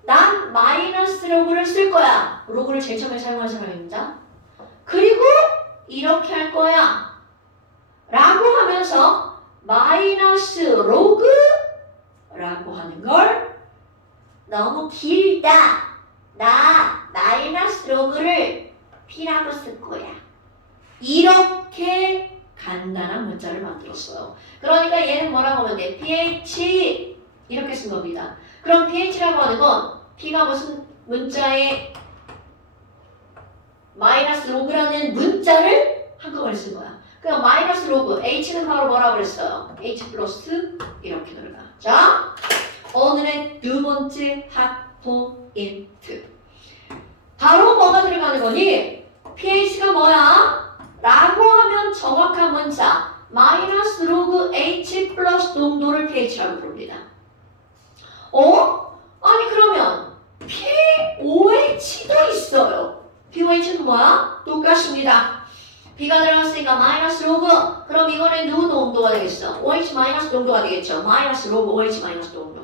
난 마이너스 로그를 쓸 거야. 로그를 제일 처음에 사용한 사람입니다. 그리고 이렇게 할 거야. 라고 하면서 마이너스 로그 라고 하는 걸 너무 길다. 나 마이너스 로그를 P라고 쓸 거야. 이렇게 간단한 문자를 만들었어요. 그러니까 얘는 뭐라고 하면 돼? pH 이렇게 쓴 겁니다. 그럼 pH라고 하는 건 P가 무슨 문자에 마이너스 로그라는 문자를 한꺼번에 쓴 거야. 그럼 마이너스 로그 H는 바로 뭐라고 그랬어요? H 플러스 이렇게 들어가. 자, 오늘의 두 번째 핫 포인트. 바로 뭐가 들어가는 거니? pH가 뭐야? 라고 하면 정확한 문자 마이너스 로그 H 플러스 농도를 pH라고 부릅니다. 아니 그러면 pOH도 있어요. pOH는 뭐야? 똑같습니다. B가 들어갔으니까 마이너스 로그. 그럼 이거는 누구 농도가 되겠어? OH 마이너스 농도가 되겠죠. 마이너스 로그 OH 마이너스 농도.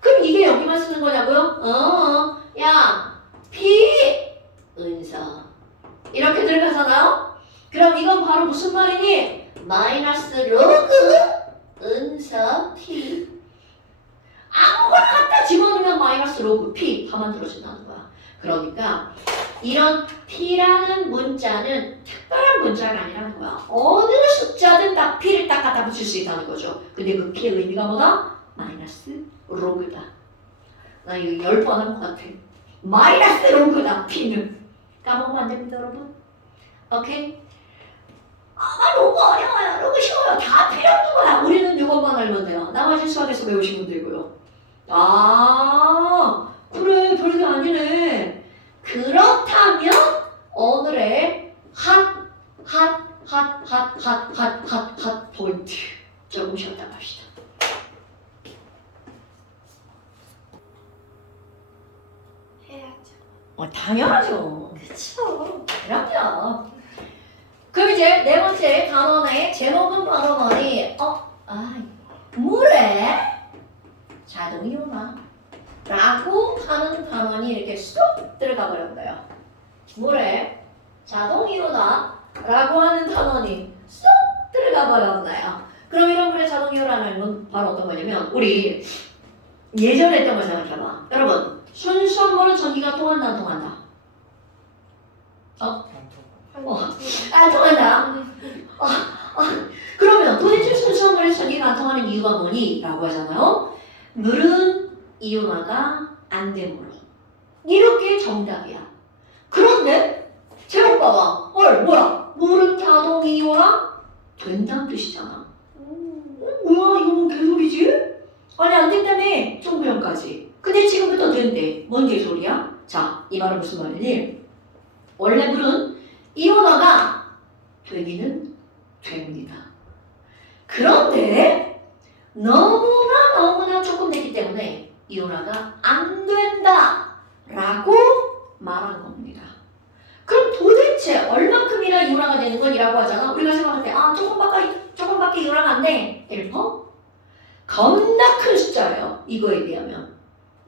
그럼 이게 여기만 쓰는 거냐고요? 야 P 은서 이렇게 들어가잖아요. 그럼 이건 바로 무슨 말이니? 마이너스 로그 은서 P. 아무거나 갖다 집어넣으면 마이너스 로그 P 다 만들어진다는 거야. 그러니까 이런 P라는 문자는 특별한 문자가 아니라는 거야. 어느 숫자든 다 P를 딱 갖다 붙일 수 있다는 거죠. 근데 그 P의 의미가 뭐다? 마이너스 로그다. 나 이거 10번 한 것 같아. 마이너스 로그다 P는. 까먹으면 안 됩니다 여러분. 오케이? 나 로그 어려워요. 로그 쉬워요. 다 필요 없는 거야. 우리는 이것만 알면 돼요. 나머지 수학에서 배우시면 되고요. 그래 별게 아니네. 그렇다면 오늘의 핫 포인트 조금 쉬었다 갑시다. 해야죠. 당연하죠. 그쵸. 그럼요. 그럼 이제 네 번째 단원의 제목은 바로 뭐니? 물에 자동이온화 라고 하는 단원이 이렇게 쏙 들어가 버린 거예요. 물에 자동이온화 라고 하는 단원이 쏙 들어가 버렸나요? 그럼 이런 물에 자동이온화라는 건 바로 어떤 거냐면 우리 예전에 했던 걸 생각해봐. 여러분 순수한 물은 전기가 통한다 안 통한다? 통한다. 그러면 도대체 순수한 물에 전기가 안 통하는 이유가 뭐니? 라고 하잖아요. 물은 이온화가 안 된 물로. 이렇게 정답이야. 그런데 제목 봐봐. 뭐야? 물은 자동 이온화 된다는 뜻이잖아. 뭐야? 이거 뭔 개소리지? 아니 안 된다며. 총구형까지. 근데 지금부터 된대. 뭔 개소리야? 자, 이 말은 무슨 말이니? 원래 물은 이온화가 되기는 됩니다. 그런데 너무나 조금 됐기 때문에 이온화가 안 된다 라고 말한 겁니다. 그럼 도대체 얼마큼이나 이온화가 되는 건 이라고 하잖아. 우리가 생각할 때 조금밖에 이온화가 안 돼. 1%? 겁나 큰 숫자예요. 이거에 비하면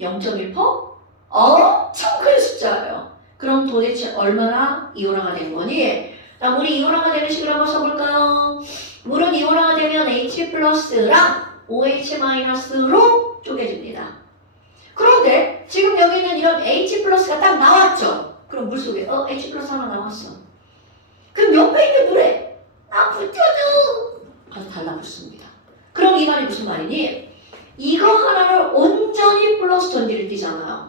0.1%? 엄청 큰 숫자예요. 그럼 도대체 얼마나 이온화가 되는 거니? 자, 물이 이온화가 되는 식으로 한번 써볼까요? 물은 이온화가 되면 H 플러스랑 OH 마이너스로 쪼개집니다. 그런데 지금 여기는 이런 H 플러스가 딱 나왔죠? 그럼 물 속에 H 플러스 하나 나왔어. 그럼 옆에 있는 물에 붙여줘! 아주 달라붙습니다. 그럼 이 말이 무슨 말이니? 이거 하나를 온전히 플러스 전기를 띠잖아요.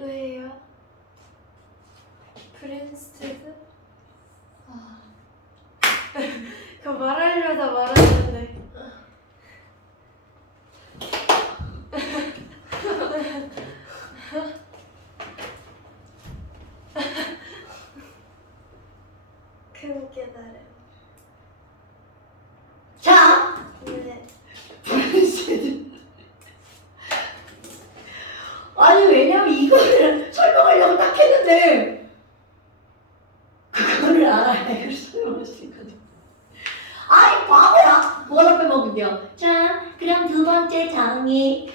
왜요? 프린스테드? 그거 말하려다 말았는데. 큰 깨달음. 자! 네. 아니 왜냐면 이거를 설명하려고 딱 했는데 그거를 알아야 이걸 설명할 수 있거든. 아니 바보야! 뭘 앞에 언니.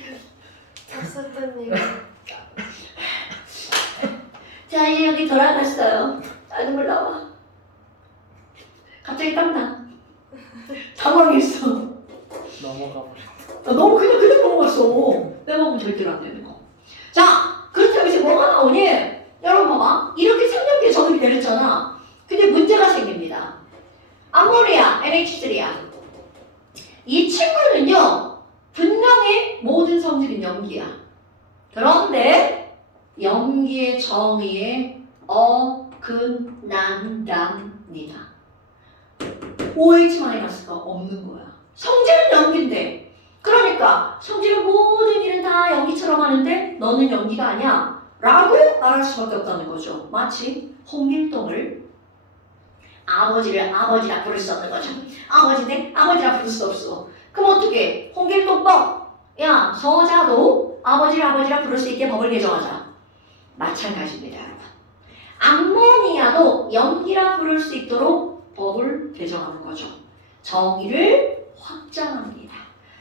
박사님. 자, 이제 여기 돌아갔어요. 아, 눈물 나와. 갑자기 땀나. 당황했어. 넘어가 버렸다. 나 너무 그냥 넘어갔어. 빼먹으면 절대로 안 되는 거. 자, 그렇다면 이제 뭐가 나오니? 여러분 봐봐. 이렇게 상념계 정의를 내렸잖아. 근데 문제가 생깁니다. 암모니아, NH3야. 이 친구는요, 분명히 모든 성질은 염기야. 그런데 염기의 정의에 어긋난답니다. OH 마이너스가 없는 거야. 성질은 염기인데, 그러니까 성질은 모든 일은 다 염기처럼 하는데 너는 염기가 아니야 라고 말할 수밖에 없다는 거죠. 마치 홍길동을 아버지를 아버지라 부를 수 없는 거죠. 아버지인데 아버지라 부를 수 없어. 그럼 어떻게? 홍길동법. 야, 서자도 아버지를 아버지라 부를 수 있게 법을 개정하자. 마찬가지입니다, 여러분. 암모니아도 염기라 부를 수 있도록 법을 개정하는 거죠. 정의를 확장합니다.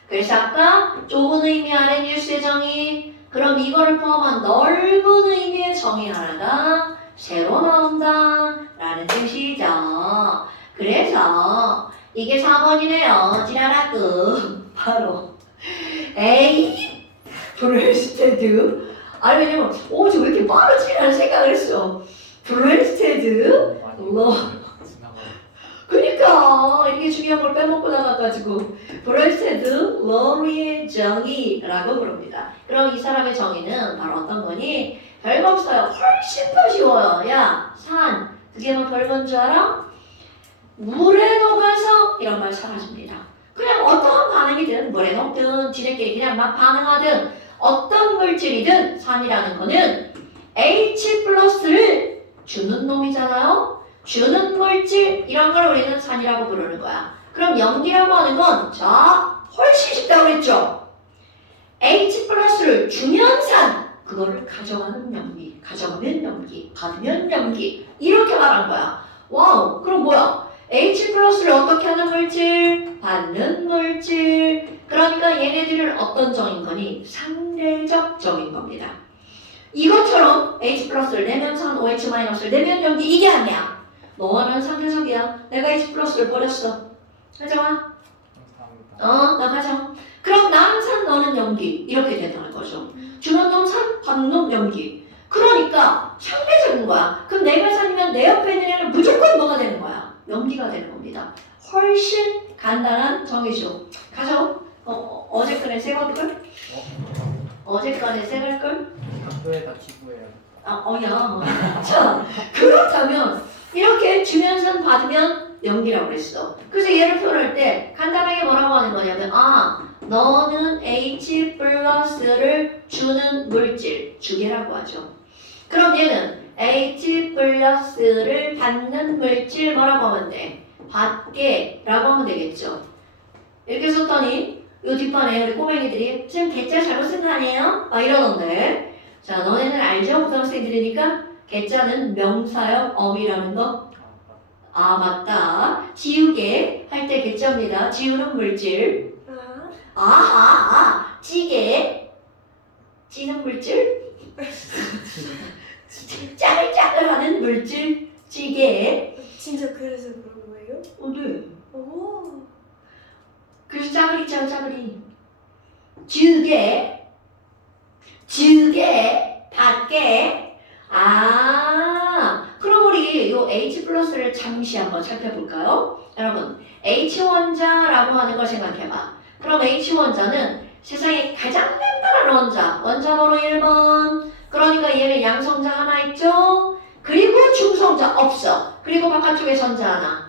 그래서 아까 좁은 의미 아래 뉴스의 정의, 그럼 이거를 포함한 넓은 의미의 정의 하나가 새로 나온다 라는 뜻이죠. 그래서 이게 4번이네요. 지랄하고 바로 A 브레스테드. 아니 왜냐면 저 왜 이렇게 빠르지? 라는 생각을 했어. 브레스테드 러. 그니까 이게 중요한 걸 빼먹고 나가가지고 브레스테드 러리의 정의라고 부릅니다. 그럼 이 사람의 정의는 바로 어떤 거니? 별거 없어요. 훨씬 더 쉬워요. 야, 산 그게 뭐 별건 줄 알아? 물에 녹아서 이런 말 사라집니다. 그냥 어떠한 반응이든 물에 녹든 지네끼리 그냥 막 반응하든 어떤 물질이든 산이라는 거는 H 플러스를 주는 놈이잖아요. 주는 물질 이런 걸 우리는 산이라고 부르는 거야. 그럼 염기라고 하는 건 자, 훨씬 쉽다고 그랬죠. H 플러스를 주면 산, 그거를 가져가는 염기, 가져가면 염기, 받으면 염기 이렇게 말한 거야. 와우, 그럼 뭐야? H 플러스를 어떻게 하는 물질? 받는 물질. 그러니까 얘네들을 어떤 정인 거니? 상대적 정인 겁니다. 이것처럼 H 플러스를 내면 산, OH 마이너스를 내면 염기 이게 아니야. 너와 나는 상대적이야. 내가 H 플러스를 버렸어. 가져와. 감사합니다. 나 가져. 그럼 나는 산, 너는 염기. 이렇게 된다는 거죠. 주는 놈 산, 받는 놈 염기. 그러니까 상대적인 거야. 그럼 내가 산이면 내 옆에 있는 애는 무조건 뭐가 되는 거야? 염기가 되는 겁니다. 훨씬 간단한 정의죠. 가져. 어제 거에 새 걸걸? 어제 거에 새 걸걸? 학교에다 기부해요. 야. 자, 그렇다면 이렇게 주면서 받으면 염기라고 그랬어. 그래서 얘를 표현할 때 간단하게 뭐라고 하는 거냐면 너는 H 플러스를 주는 물질, 주계라고 하죠. 그럼 얘는 H 플러스를 받는 물질 뭐라고 하면 돼? 받게라고 하면 되겠죠. 이렇게 썼더니 요 뒷판에 우리 꼬맹이들이 지금 개짜 잘못 쓴 거 아니에요? 막 이러던데. 자, 너네는 알죠? 고등학생들이니까 개짜는 명사형 엄이라는 거. 맞다. 지우개 할 때 개짜입니다. 지우는 물질. 찌개. 찌는 물질. 짜글짜글하는 물질. 찌개. 진짜 그래서 그런 거예요? 네. 오. 그래서 짜글이 있잖아, 짜글이. 지우개, 밖에. 그럼 우리 요 H 플러스를 잠시 한번 살펴볼까요? 여러분, H 원자라고 하는 걸 생각해봐. 그럼 H 원자는 세상에 가장 간단한 원자 번호 1번. 그러니까 얘는 양성자 하나 있죠? 그리고 중성자 없어. 그리고 바깥쪽에 전자 하나.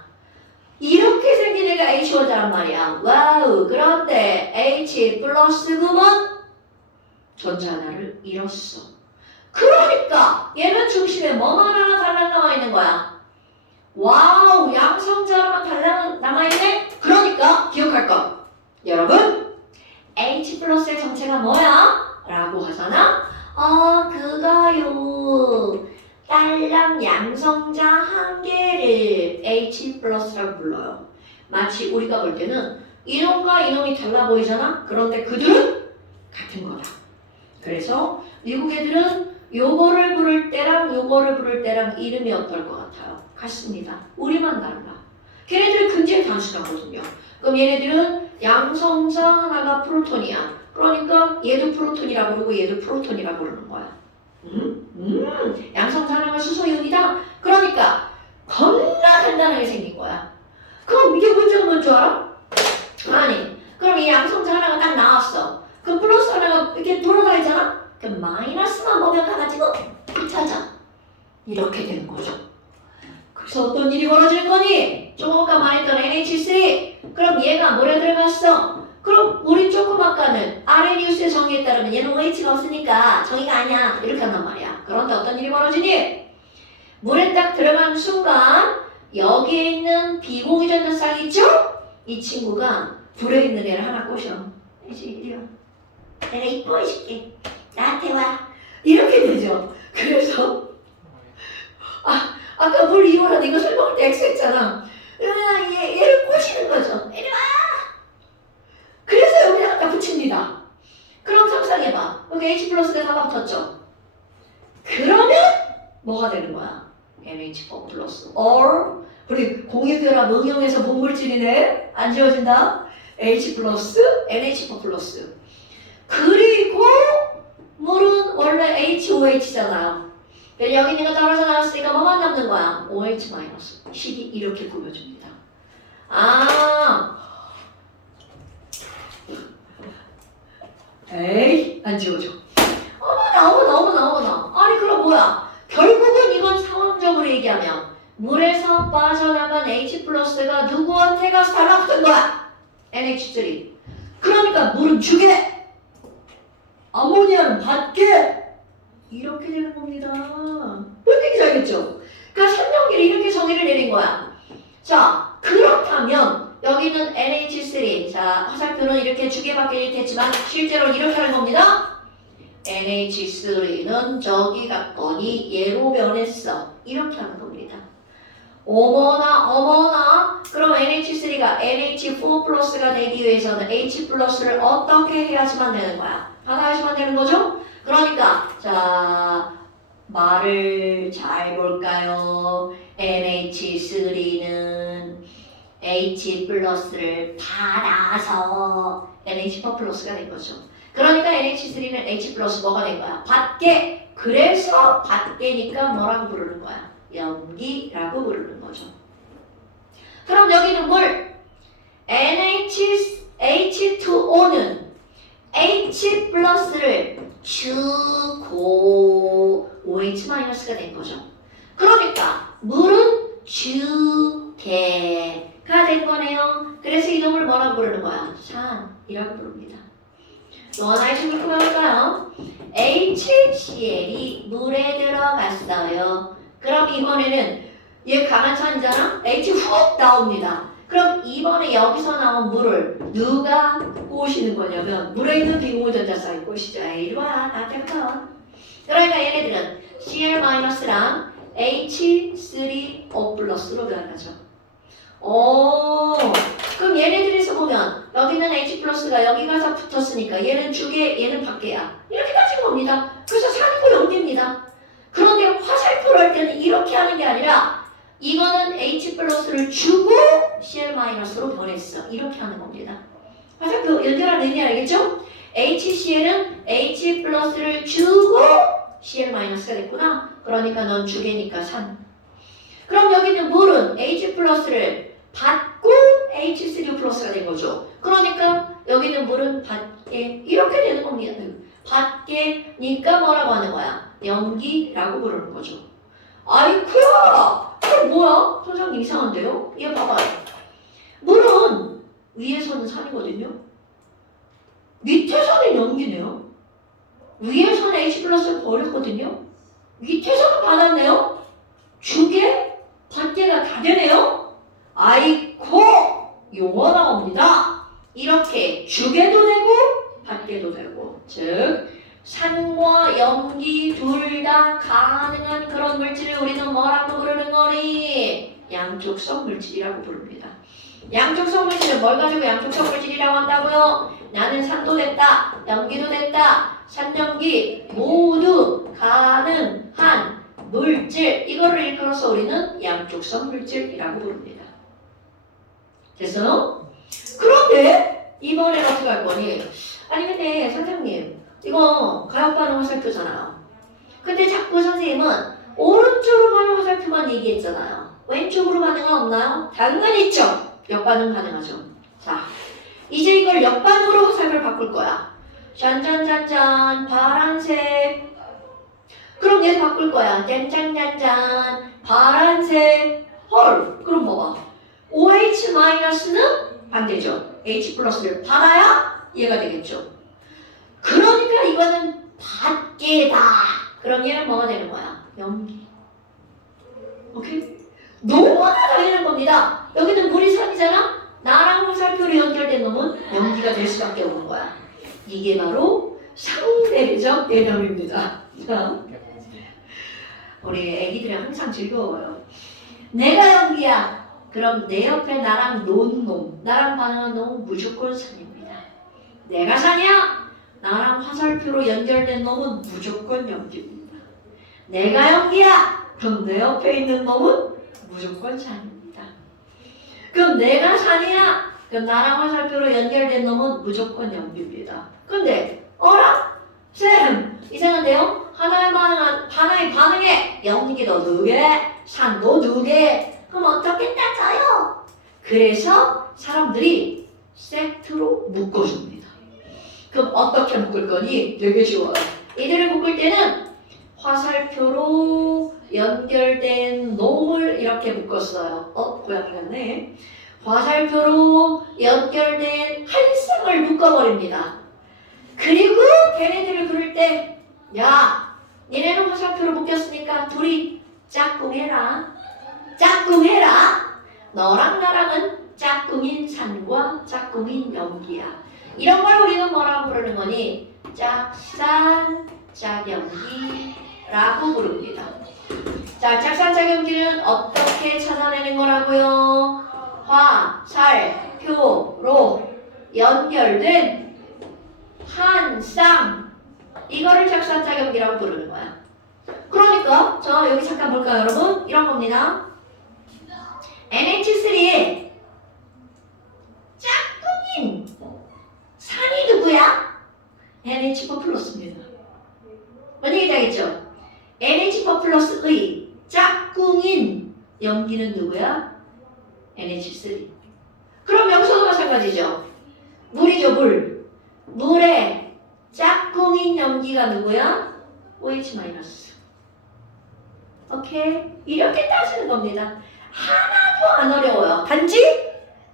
이렇게 생긴 애가 H 원자란 말이야. 와우. 그런데 H 플러스 금은 전자 하나를 잃었어. 그러니까 얘는 중심에 뭐만 하나 달랑 나와 있는 거야. 와우. 양성자로만 달랑 남아있네? 그러니까 기억할 것. 여러분, H 플러스의 정체가 뭐야? 라고 하잖아? 그거요. 딸랑 양성자 한 개를 H 플러스라고 불러요. 마치 우리가 볼 때는 이놈과 이놈이 달라 보이잖아? 그런데 그들은 같은 거다. 그래서 미국 애들은 요거를 부를 때랑 요거를 부를 때랑 이름이 어떨 것 같아요? 같습니다. 우리만 달라. 걔네들은 근질 단수가거든요. 그럼 얘네들은 양성자 하나가 프로톤이야. 그러니까 얘도 프로톤이라고 그러고 얘도 프로톤이라고 그러는 거야. 양성자 하나가 수소이온이다. 그러니까 겁나 단단하게 생긴 거야. 그럼 이게 문제가 뭔 줄 알아? 아니, 그럼 이 양성자 하나가 딱 나왔어. 그럼 플러스 하나가 이렇게 돌아다니잖아? 그럼 마이너스만 보면 가가지고 붙여져. 이렇게 되는 거죠. 그래서 어떤 일이 벌어지는 거니? 조금 아까 말했던 NH3. 그럼 얘가 물에 들어갔어. 그럼 우리 조금 아까는 아레니우스의 정의에 따르면 얘는 OH가 없으니까 정의가 아니야. 이렇게 한단 말이야. 그런데 어떤 일이 벌어지니? 물에 딱 들어가는 순간 여기에 있는 비공유전자쌍 있죠? 이 친구가 불에 있는 애를 하나 꼬셔. 이리 와. 내가 이뻐해줄게. 나한테 와. 이렇게 되죠. 그래서 아까 물 이용하는 이거 설명할 때 X 했잖아. 그러면 얘를 꼬시는 거죠. 이리 와. 그래서 여기다 갖다 붙입니다. 그럼 상상해봐. 여기 H 플러스가 다 붙었죠. 그러면 뭐가 되는 거야? NH4 플러스 or 우리 공유결합 응용해서 본물질이네. 안 지워진다. H 플러스 NH4 플러스. 그리고 물은 원래 HOH잖아요. 여기 있는 거 떨어져 나왔으니까 뭐만 남는 거야? OH 마이너스. 식이 이렇게 꾸며줍니다. 에이, 안 지워져. 어머나. 아니, 그럼 뭐야? 결국은 이건 상황적으로 얘기하면 물에서 빠져나간 H 플러스가 누구한테 가서 달라붙은 거야? NH3. 그러니까 물은 주게, 아모니아는 받게. 이렇게 되는 겁니다. 뭔 얘기인지 알겠죠? 그러니까 설명기를 이렇게 정의를 내린 거야. 자, 그렇다면 여기는 NH3. 자, 화살표는 이렇게 주게받게 됐지만 실제로 이렇게 하는 겁니다. NH3는 저기 갔더니 얘로 변했어. 이렇게 하는 겁니다. 어머나. 그럼 NH3가 NH4 플러스가 되기 위해서는 H 플러스를 어떻게 해야지만 되는 거야? 받아야지만 되는 거죠? 그러니까 자, 말을 잘 볼까요? NH3는 H 플러스를 받아서 NH4 플러스가 된 거죠. 그러니까 NH3는 H 플러스 뭐가 된 거야? 받게. 그래서 받게니까 뭐라고 부르는 거야? 염기라고 부르는 거죠. 그럼 여기는 물 H2O는 H 플러스를 주고 OH-가 된 거죠. 그러니까 물은 주게가 된 거네요. 그래서 이놈을 뭐라고 부르는 거야? 산이라고 부릅니다. 또 하나의 식물 구해볼까요? HCl이 물에 들어갔어요. 그럼 이번에는 얘 강한 산이잖아? H 훅 나옵니다. 그럼 이번에 여기서 나온 물을 누가 꼬시는 거냐면 물에 있는 비공유전자쌍이 꼬시죠. 이리 와, 나한테 붙어. 그러니까 얘네들은 Cl-랑 H3O 플러스로 변하죠. 그럼 얘네들에서 보면 여기는 H 플러스가 여기 가서 붙었으니까 얘는 주게, 얘는 밖에야. 이렇게 따진 겁니다. 그래서 산이고 염기입니다. 그런데 화살표를 할 때는 이렇게 하는 게 아니라 이거는 H 플러스를 주고 Cl-로 변했어. 이렇게 하는 겁니다. 화살표 연결한 의미 알겠죠? HCl은 H 플러스를 주고 Cl-가 됐구나. 그러니까 넌 주게니까 산. 그럼 여기는 물은 H 플러스를 받고 H3O 플러스가 된 거죠. 그러니까 여기는 물은 받게. 이렇게 되는 겁니다. 받게니까 뭐라고 하는 거야? 염기라고 부르는 거죠. 아이쿠야! 이거 뭐야? 선생님 이상한데요? 얘 봐봐요. 물은 위에서는 산이거든요. 밑에서는 염기네요. 위에서는 H 플러스를 버렸거든요. 밑에서는 받았네요. 주게, 받게가 다 되네요. 아이고! 용어 나옵니다. 이렇게 주게도 되고 받게도 되고. 즉 산과 염기 둘 다 가능한 그런 물질을 우리는 뭐라고 부르는 거니? 양쪽성 물질이라고 부릅니다. 양쪽성 물질은 뭘 가지고 양쪽성 물질이라고 한다고요? 나는 산도 됐다, 연기도 됐다, 산연기 모두 가능한 물질, 이거를 일컬어서 우리는 양쪽성 물질이라고 부릅니다. 됐어요? 그런데 이번에 어떻게 할 거니? 아니 근데 선생님 이거 가역 반응 화살표잖아요. 근데 자꾸 선생님은 오른쪽으로 가는 화살표만 얘기했잖아요. 왼쪽으로 반응은 없나요? 당연히 있죠. 역반응 가능하죠. 자, 이제 이걸 역반응으로 화살표를 바꿀 거야. 짠짠짠짠 파란색. 그럼 얘 바꿀 거야. 짠짠짠짠 파란색. 헐. 그럼 뭐가? OH-는 반대죠. H 플러스를 받아야 얘가 되겠죠. 그러니까 이거는 받게다. 그럼 얘는 뭐가 되는 거야? 연기. 오케이? 너무나 당연한 겁니다. 여기는 물이 산이잖아? 나랑 화살표로 연결된 놈은 연기가 될 수밖에 없는 거야. 이게 바로 상대적 개념입니다. 자, 그게 뭐지? 우리 애기들이 항상 즐거워요. 내가 연기야. 그럼 내 옆에 나랑 논 놈, 나랑 반응한 놈은 무조건 산입니다. 내가 산이야? 나랑 화살표로 연결된 놈은 무조건 연기입니다. 내가 연기야? 그럼 내 옆에 있는 놈은 무조건 산입니다. 그럼 내가 산이야? 그럼 나랑 화살표로 연결된 놈은 무조건 연기입니다. 근데 어라? 쌤 이상한데요? 하나의 반응에 연기도 2개, 산도 2개. 그럼 어떻게 따져요? 그래서 사람들이 세트로 묶어줍니다. 그럼 어떻게 묶을 거니? 되게 쉬워요. 이들을 묶을 때는 화살표로 연결된 놈을 이렇게 묶었어요. 고양이 같네. 화살표로 연결된 한 쌍을 묶어버립니다. 그리고 걔네들을 부를 때, 야, 니네는 화살표로 묶였으니까 둘이 짝꿍해라. 짝꿍해라. 너랑 나랑은 짝꿍인 산과 짝꿍인 연기야. 이런 걸 우리는 뭐라고 부르는 거니? 짝산, 짝연기라고 부릅니다. 자, 짝산, 짝연기는 어떻게 찾아내는 거라고요? 화살표로 연결된 한 쌍. 이거를 짝산, 짝연기라고 부르는 거야. 그러니까 저 여기 잠깐 볼까요, 여러분? 이런 겁니다. NH3에 짝꿍인 산이 누구야? NH4 플러스입니다. 뭔 얘기인지 알겠죠? NH4 플러스의 짝꿍인 연기는 누구야? NH3. 그럼 여기서도 마찬가지죠. 물이죠, 물. 물에 짝꿍인 연기가 누구야? OH-. 오케이? 이렇게 따지는 겁니다. 하나도 안 어려워요. 단지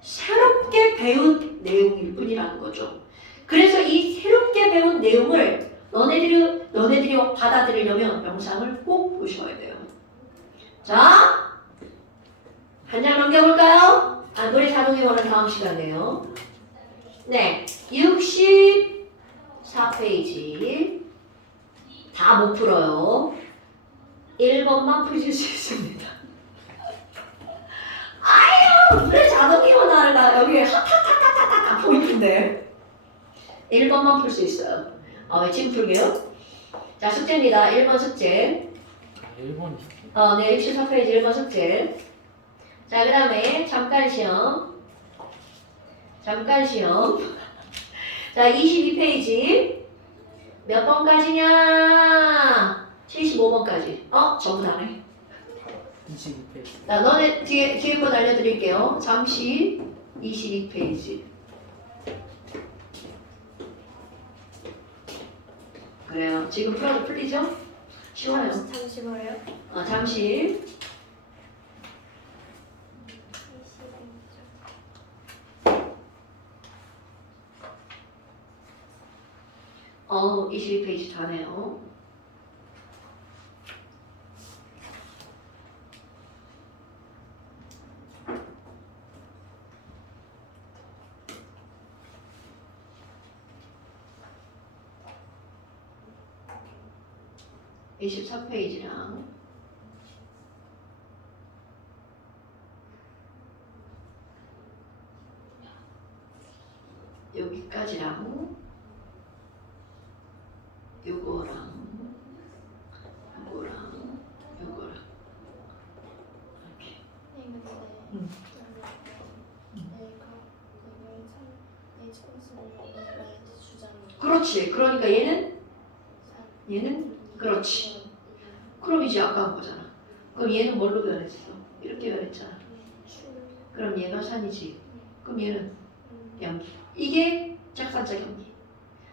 새롭게 배운 내용일 뿐이라는 거죠. 그래서 이 새롭게 배운 내용을 너네들이 받아들이려면 영상을 꼭 보셔야 돼요. 자, 한 장 넘겨볼까요? 노래 자동이 오는 다음 시간이에요. 네, 64페이지 다 못 풀어요. 1번만 푸실 수 있습니다. 아유, 왜 자동이 오나 여기 하타타타타타 포인트인데 1번만 풀 수 있어요. 지금 풀게요. 자, 숙제입니다. 1번 숙제. 1번이 네, 64페이지 1번 숙제. 자, 그 다음에 잠깐 시험. 자, 22페이지. 몇 번까지냐? 75번까지. 전부 다네. 22페이지. 자, 너네 뒤에 건 알려드릴게요. 잠시 22페이지. 그래요. 지금 풀어도 풀리죠? 쉬워요. 잠시 뭐예요? 잠시. 22페이지 다네요. 이 24페이지랑 여기까지랑 요거랑 요거랑 이렇게. 음. 그렇지. 그러니까 얘는 그렇지. 그럼 이제 아까 한 거잖아. 그럼 얘는 뭘로 변했어? 이렇게 변했잖아. 그럼 얘가 산이지. 그럼 얘는 연기. 이게 짝산짝 연기.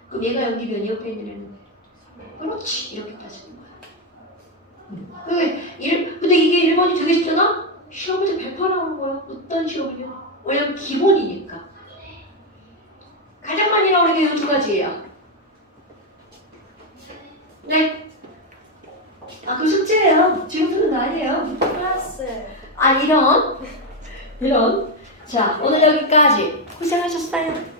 그럼 얘가 연기면 옆에 있는 애는 그렇지. 이렇게 따지는 거야. 근데 이게 1번이 되게 쉽잖아? 시험 문제 100% 나오는 거야. 어떤 시험이냐? 왜냐면 기본이니까. 가장 많이 나오는 게 이 두 가지예요. 네. 아, 그 숙제예요. 지금부터는 아니에요. 플러스. 아, 이런. 자, 오늘 여기까지. 고생하셨어요.